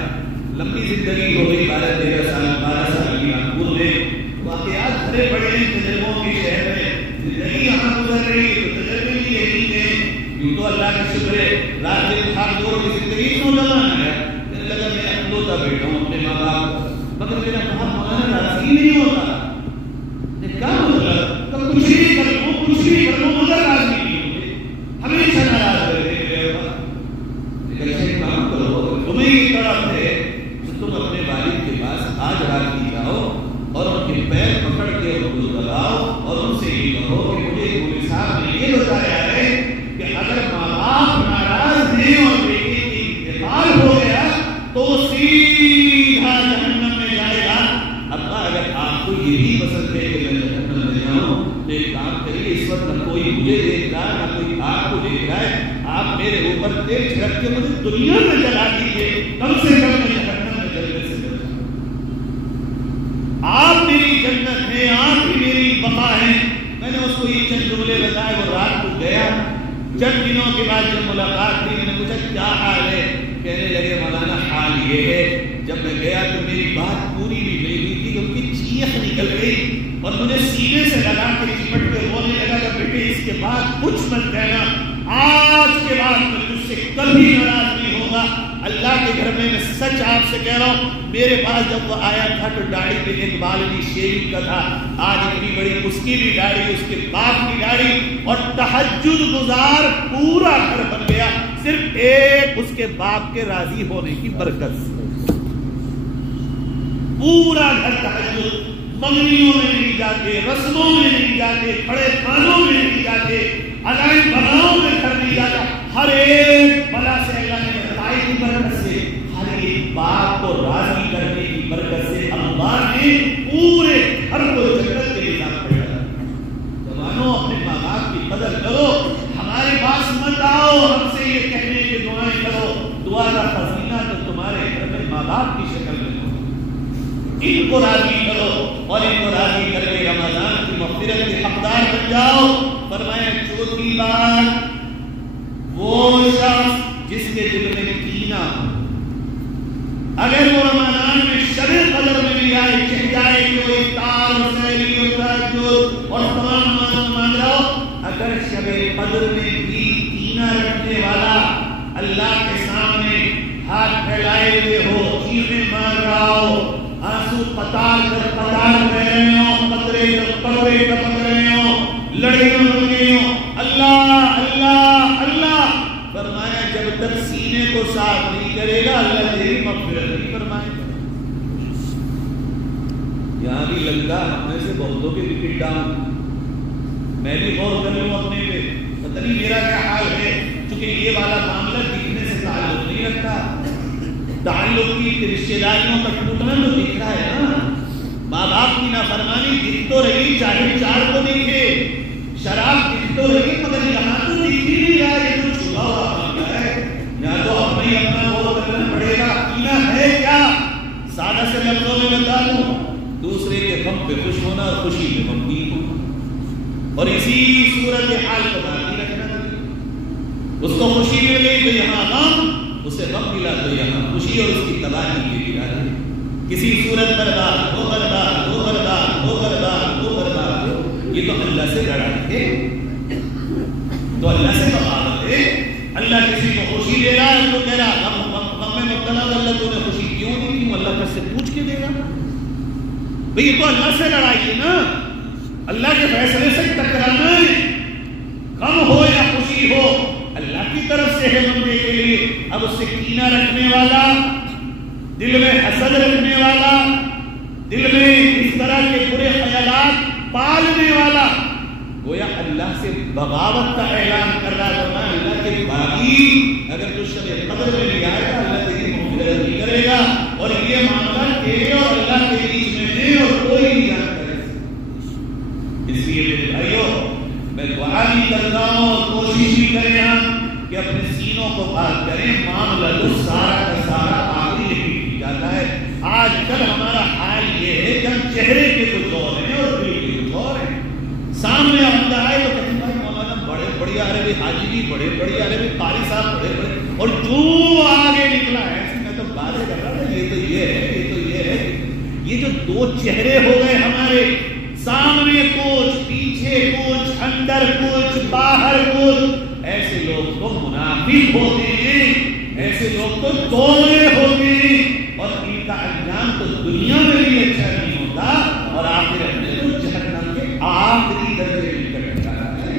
لمبی زندگی ہو گئی, 12 سال کی ناگپور میں, واقعات بھرے پڑے ہیں تجربوں کے شہر میں, زندگی یہاں گزر رہی ہے تو تجربے بھی یہی ہیں. یوں تو اللہ کا شکر ہے, رات دن بھاگ دوڑ کی زندگی نوجوان ہے, مجھے لگا میں اکلوتا بیٹھا ہوں اپنے ماں باپ, مگر میرا باپ مولانا راضی نہیں ہوتا. کیا مطلب, تو کچھ بھی کر لوں مگر راضی نہیں ہوتے, ہمیشہ ناراض رہتے ہیں. ایسے کام کرو, تمہیں یہ طرف ہے تم اپنے والد کے پاس آج رات کی جاؤ اور ان کے پیر پکڑ کے ان کو دباؤ اور ان سے یہ کہو کہ مجھے مولوی صاحب نے یہ بتایا ہے کہ اگر ماں باپ ناراض ہیں اور بیٹے کی انتقال ہو گیا تو سیدھا جہنم میں جائے گا. ابا اگر آپ کو یہ بھی پسند ہے کہ میں جہنم میں جاؤں تو ایک کام کریے, اس وقت نہ کوئی مجھے دیکھ رہا نہ کوئی آپ کو دیکھ رہا ہے, آپ میرے اوپر تیل چھڑک کے مجھے دنیا میں جلا دیجیے, کم سے کم میں جہنم میں جلنے سے بچ جاؤں. آپ میری جنت ہیں, آپ ہی میری بقا ہیں. میں نے اس کو یہ چند جملے بتائے, وہ رات کو گیا. چند دنوں کے بعد جب ملاقات کی, میں نے پوچھا کیا حال ہے, کہنے لگے مولانا حال یہ ہے, جب میں گیا تو میری بات پوری بھی نہیں ہوئی تھی کہ ان کی چیخ نکل گئی اور مجھے سینے سے لگا کے چپٹ کے رونے لگا کہ بیٹے اس کے بعد کچھ مت کہنا, آج کے بعد میں تجھ سے کبھی ناراض نہیں ہوگا. اللہ کے گھر میں سچ آپ سے کہہ رہا ہوں, میرے پاس جب وہ آیا تھا تو داڑھی پہ ایک بال بھی شیونگ کا تھا, آج اتنی بڑی اس کی بھی داڑھی, اس کے باپ کی داڑھی, اور تہجد گزار پورا گھر بن گیا صرف ایک اس کے باپ کے راضی ہونے کی برکت سے. پورا گھر تہجد, منگنیوں میں نہیں جاتے, رسموں میں نہیں جاتے, کھڑے کھانوں میں نہیں جاتے, علائم بلاؤں میں کر دی جاتا. ہر ایک بلا سے اللہ نے بتائی کی برکت سے، ہر ایک بات کو راضی کرنے کی برکت سے اللہ نے پورے گھر کو جنت کے لیے داخل کر دیا. جوانوں اپنے ماں باپ کی قدر کرو، ہمارے پاس مت آؤ ہم سے یہ کہنے کی دعائیں کرو. دعا کا خزینہ تو تمہارے گھر میں ماں باپ کی شکل میں ہو. ان کو راضی کرو اور ان کو راضی کر کے رمضان کی مغفرت کے حقدار بن جاؤ. فرمایا چوتھی بات، وہ شخص جس کے دل میں کینہ ہو، اگر وہ رمضان میں شب قدر میں بھی آئے چاہے کہ وہ افطار اور سحری اور تہجد اور تمام نمازوں مانگ رہا ہو، اگر شب قدر میں بھی کینہ رکھنے والا اللہ کے سامنے ہاتھ پھیلائے ہوئے ہو، چیخیں مار رہا ہو، آنسو قطار در قطار بہ رہے ہوں، قطرے در قطرے ٹپک رہے ہوں، لڑیاں ہو گئی ہوں، اللہ اللہ اللہ، فرمایا جب تک سینے کو صاف نہیں کرے گا اللہ تیری مغفرت نہیں فرمائے گا. یہاں بھی لگتا ہم میں سے بہتوں کے وکٹ ڈاؤن. میں بھی غور کر لوں اپنے پہ، پتہ نہیں میرا کیا حال ہے، کیونکہ یہ والا معاملہ دکھنے سے تعلق نہیں رکھتا. تعلق کی رشتے داریوں کا ٹوٹنا تو دکھ رہا ہے نا. ماں باپ کی نافرمانی دکھ تو رہی، چاہے چار کو دیکھے، شراب دکھ تو رہی، مگر یہاں تو دکھ ہی نہیں رہا. یہ تو چھپا ہوا معاملہ ہے. یا تو اپنا ہی اپنا غور کرنا پڑے گا کینہ ہے کیا. سادہ سے لفظوں میں بتا دوں، دوسرے کے غم پہ خوش ہونا اور خوشی پہ غمگین ہونا، اور اسی صورت حال کو باقی رکھنا. اس کو خوشی مل گئی تو یہاں غم، اسے غم ملا تو یہاں خوشی، اور اس کی تباہی کے لیے کسی صورت برباد ہو برباد ہو برباد ہو برباد ہو برباد ہو. یہ تو اللہ سے لڑائی ہے، تو اللہ سے بغاوت ہے. اللہ کسی کو خوشی دے رہا ہے تو کہہ رہا غم میں مبتلا، اللہ تو نے خوشی کیوں نہیں دی؟ اللہ کس سے پوچھ کے دے گا بھئی. یہ تو اللہ سے لڑائی ہے نا، اللہ کے فیصلے سے ٹکرانا ہے. غم ہو یا خوشی ہو اللہ کی طرف سے ہے بندے کے لیے. اب اس سے کینہ رکھنے والا، دل میں حسد رکھنے والا، دل میں اس طرح کے برے خیالات پالنے والا، گویا اللہ سے بغاوت کا اعلان کر رہا ہے. اللہ کے باغی اگر تو شب قدر میں نہیں آئے گا اللہ تیری مغفرت نہیں کرے گا، اور یہ معاملہ تیرے اور اللہ کے بیچ میں ہے اور کوئی نہیں جان کرے. اس لیے میرے بھائیوں میں دعا بھی کرتا ہوں اور کوشش بھی کریں ہم کہ اپنے سینوں کو پاک کریں. معاملہ تو سارا کا سارا آخری ہی جاتا ہے. آج کل ہمارا حال یہ ہے کہ ہم چہرے کے کچھ اور ہیں اور دل کے کچھ اور ہیں. سامنے بندہ آئے تو کہتے ہیں بھائی مولانا بڑے بڑے آ رہے، حاجی بھی بڑے بڑے آ رہے، قاری صاحب بڑے بڑے، اور جو آگے نکلا ہے میں تو باتیں کر رہا تھا یہ تو یہ ہے، یہ تو یہ ہے. یہ جو دو چہرے ہو گئے ہمارے، سامنے کچھ، پیچھے کچھ، اندر کچھ، باہر کچھ، ایسے لوگ تو منافق ہوتے ہیں، ایسے لوگ تو توڑے ہوتے ہیں، اور ان کا انجام تو دنیا میں بھی اچھا نہیں ہوتا اور آخرت میں تو جہنم کے آخری درجے میں نکل جاتا ہے.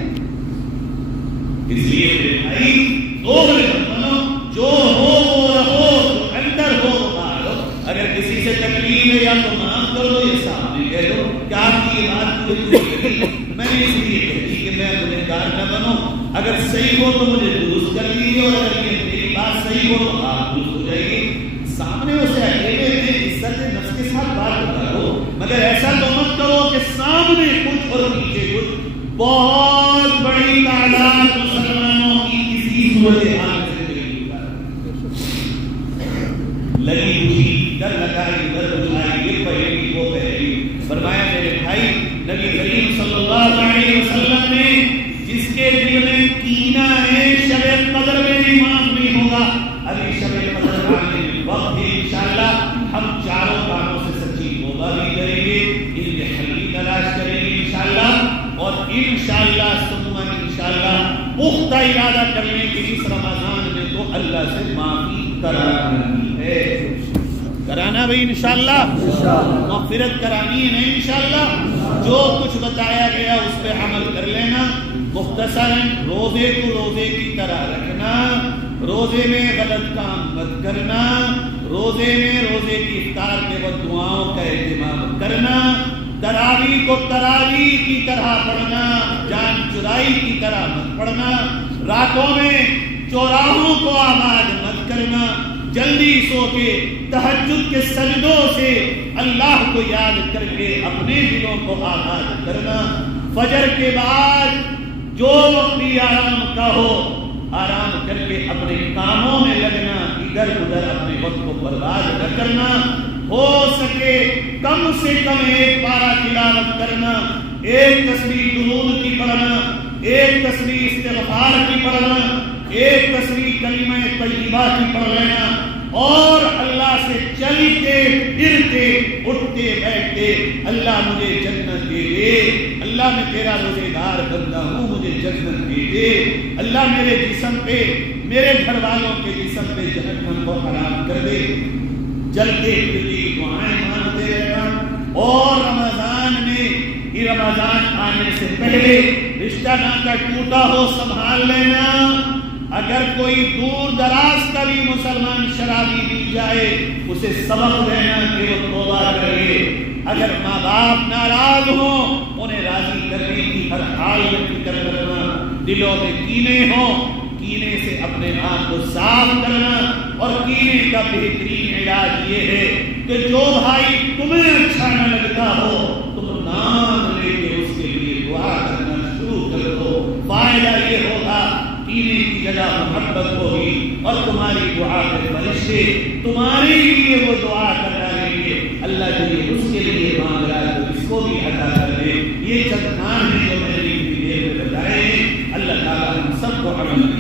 اس لیے میرے بھائی دوغلے مت بنو، جو ہو وہ رہو، جو اندر ہو وہ باہر ہو. اگر کسی سے تکلیف ہے یا تو معاف کر دو یا سامنے کہہ دو کہ آپ کی یہ بات مجھے میں نے اس لیے کہی کہ میں گنہگار نہ بنوں. اگر صحیح ہو تو مجھے درست کر لیجیے، اور اگر یہ میری بات صحیح ہو تو آپ درست ہو جائے گی. سامنے اسے اکیلے میں عزت نفس کے ساتھ بات کرو، مگر ایسا تو مت کرو کہ سامنے کچھ اور پیچھے کچھ. بہت بڑی تعداد مسلمانوں کی کسی صورت حال سے لگی ہوئی، ڈر لگائی ڈر بجھائی، یہ پہلی وہ پہلی. فرمایا میرے بھائی نبی کریم صلی اللہ علیہ وسلم نے جس کے دل میں کینہ ہے شب قدر میں بھی معاف نہیں ہوگا. ابھی شب قدر آنے میں وقت ہے، انشاءاللہ ہم چاروں کاموں سے سچی توبہ بھی کریں گے، ان کے حل بھی تلاش کریں گے انشاءاللہ، اور انشاءاللہ ثم انشاءاللہ پختہ ارادہ کر لیں کہ اس رمضان میں تو اللہ سے معافی کرانی ہے. کرانا بھی انشاءاللہ، مغفرت کرانی ہے انشاءاللہ. جو کچھ بتایا گیا اس پہ عمل کر لینا. مختصراً روزے کو روزے کی طرح رکھنا، روزے میں غلط کام مت کرنا، روزے میں روزے کی افطار کے وقت دعاؤں کا اہتمام کرنا، تراویح کو تراویح کی طرح پڑھنا، جان چرائی کی طرح مت پڑھنا، راتوں میں چوراہوں کو آباد مت کرنا، جلدی سو کے تہجد کے سجدوں سے اللہ کو یاد کر کے اپنے دلوں کو آباد کرنا، فجر کے بعد جو بھی آرام کا ہو آرام کر کے اپنے کاموں میں لگنا، ادھر ادھر اپنے وقت کو برباد نہ کرنا، ہو سکے کم سے کم ایک پارہ تلاوت کرنا، ایک تسبیح درود کی پڑھنا، ایک تسبیح استغفار کی پڑھنا، ایک تسبیح کلمہ طیبہ کی پڑھ لینا، اور اللہ سے چلتے پھرتے اٹھتے بیٹھتے اللہ مجھے جنت دے دے، اللہ میں تیرا روزگار بندہ ہوں، مجھے جنت دے دے، اللہ میرے جسم پہ، میرے گھر والوں کے جسم پہ جہنم کو حرام کر دے، جلتے پھرتی دعائیں مانگتے رہنا، اور رمضان میں رمضان آنے سے پہلے رشتہ ناطہ ٹوٹا ہو سنبھال لینا، اگر کوئی دور دراز کا بھی مسلمان شرابی مل جائے اسے سبق دینا کہ وہ توبہ کرے، اگر ماں باپ ناراض ہوں انہیں راضی کرنے کی ہر حال میں فکر کرنا، دلوں میں کینے ہوں کینے سے اپنے آپ کو صاف کرنا، اور کینے کا بہترین علاج یہ ہے کہ جو بھائی تمہیں اچھا نہ لگتا ہو تم نام لے کے اس کے لیے دعا کرنا شروع کر دو، فائدہ یہ ہوگا کینے کی جگہ محبت ہوگی، اور تمہاری دعا کے فرشتے تمہارے لیے وہ دعا کر ڈالیں گے، اللہ جو یہ اس کے لیے مانگ رہا ہے تو اس کو بھی عطا کر دے۔ یہ چند کام ہیں جو میں نے دیر میں بتائے ہیں، اللہ تعالیٰ ہم سب کو عمل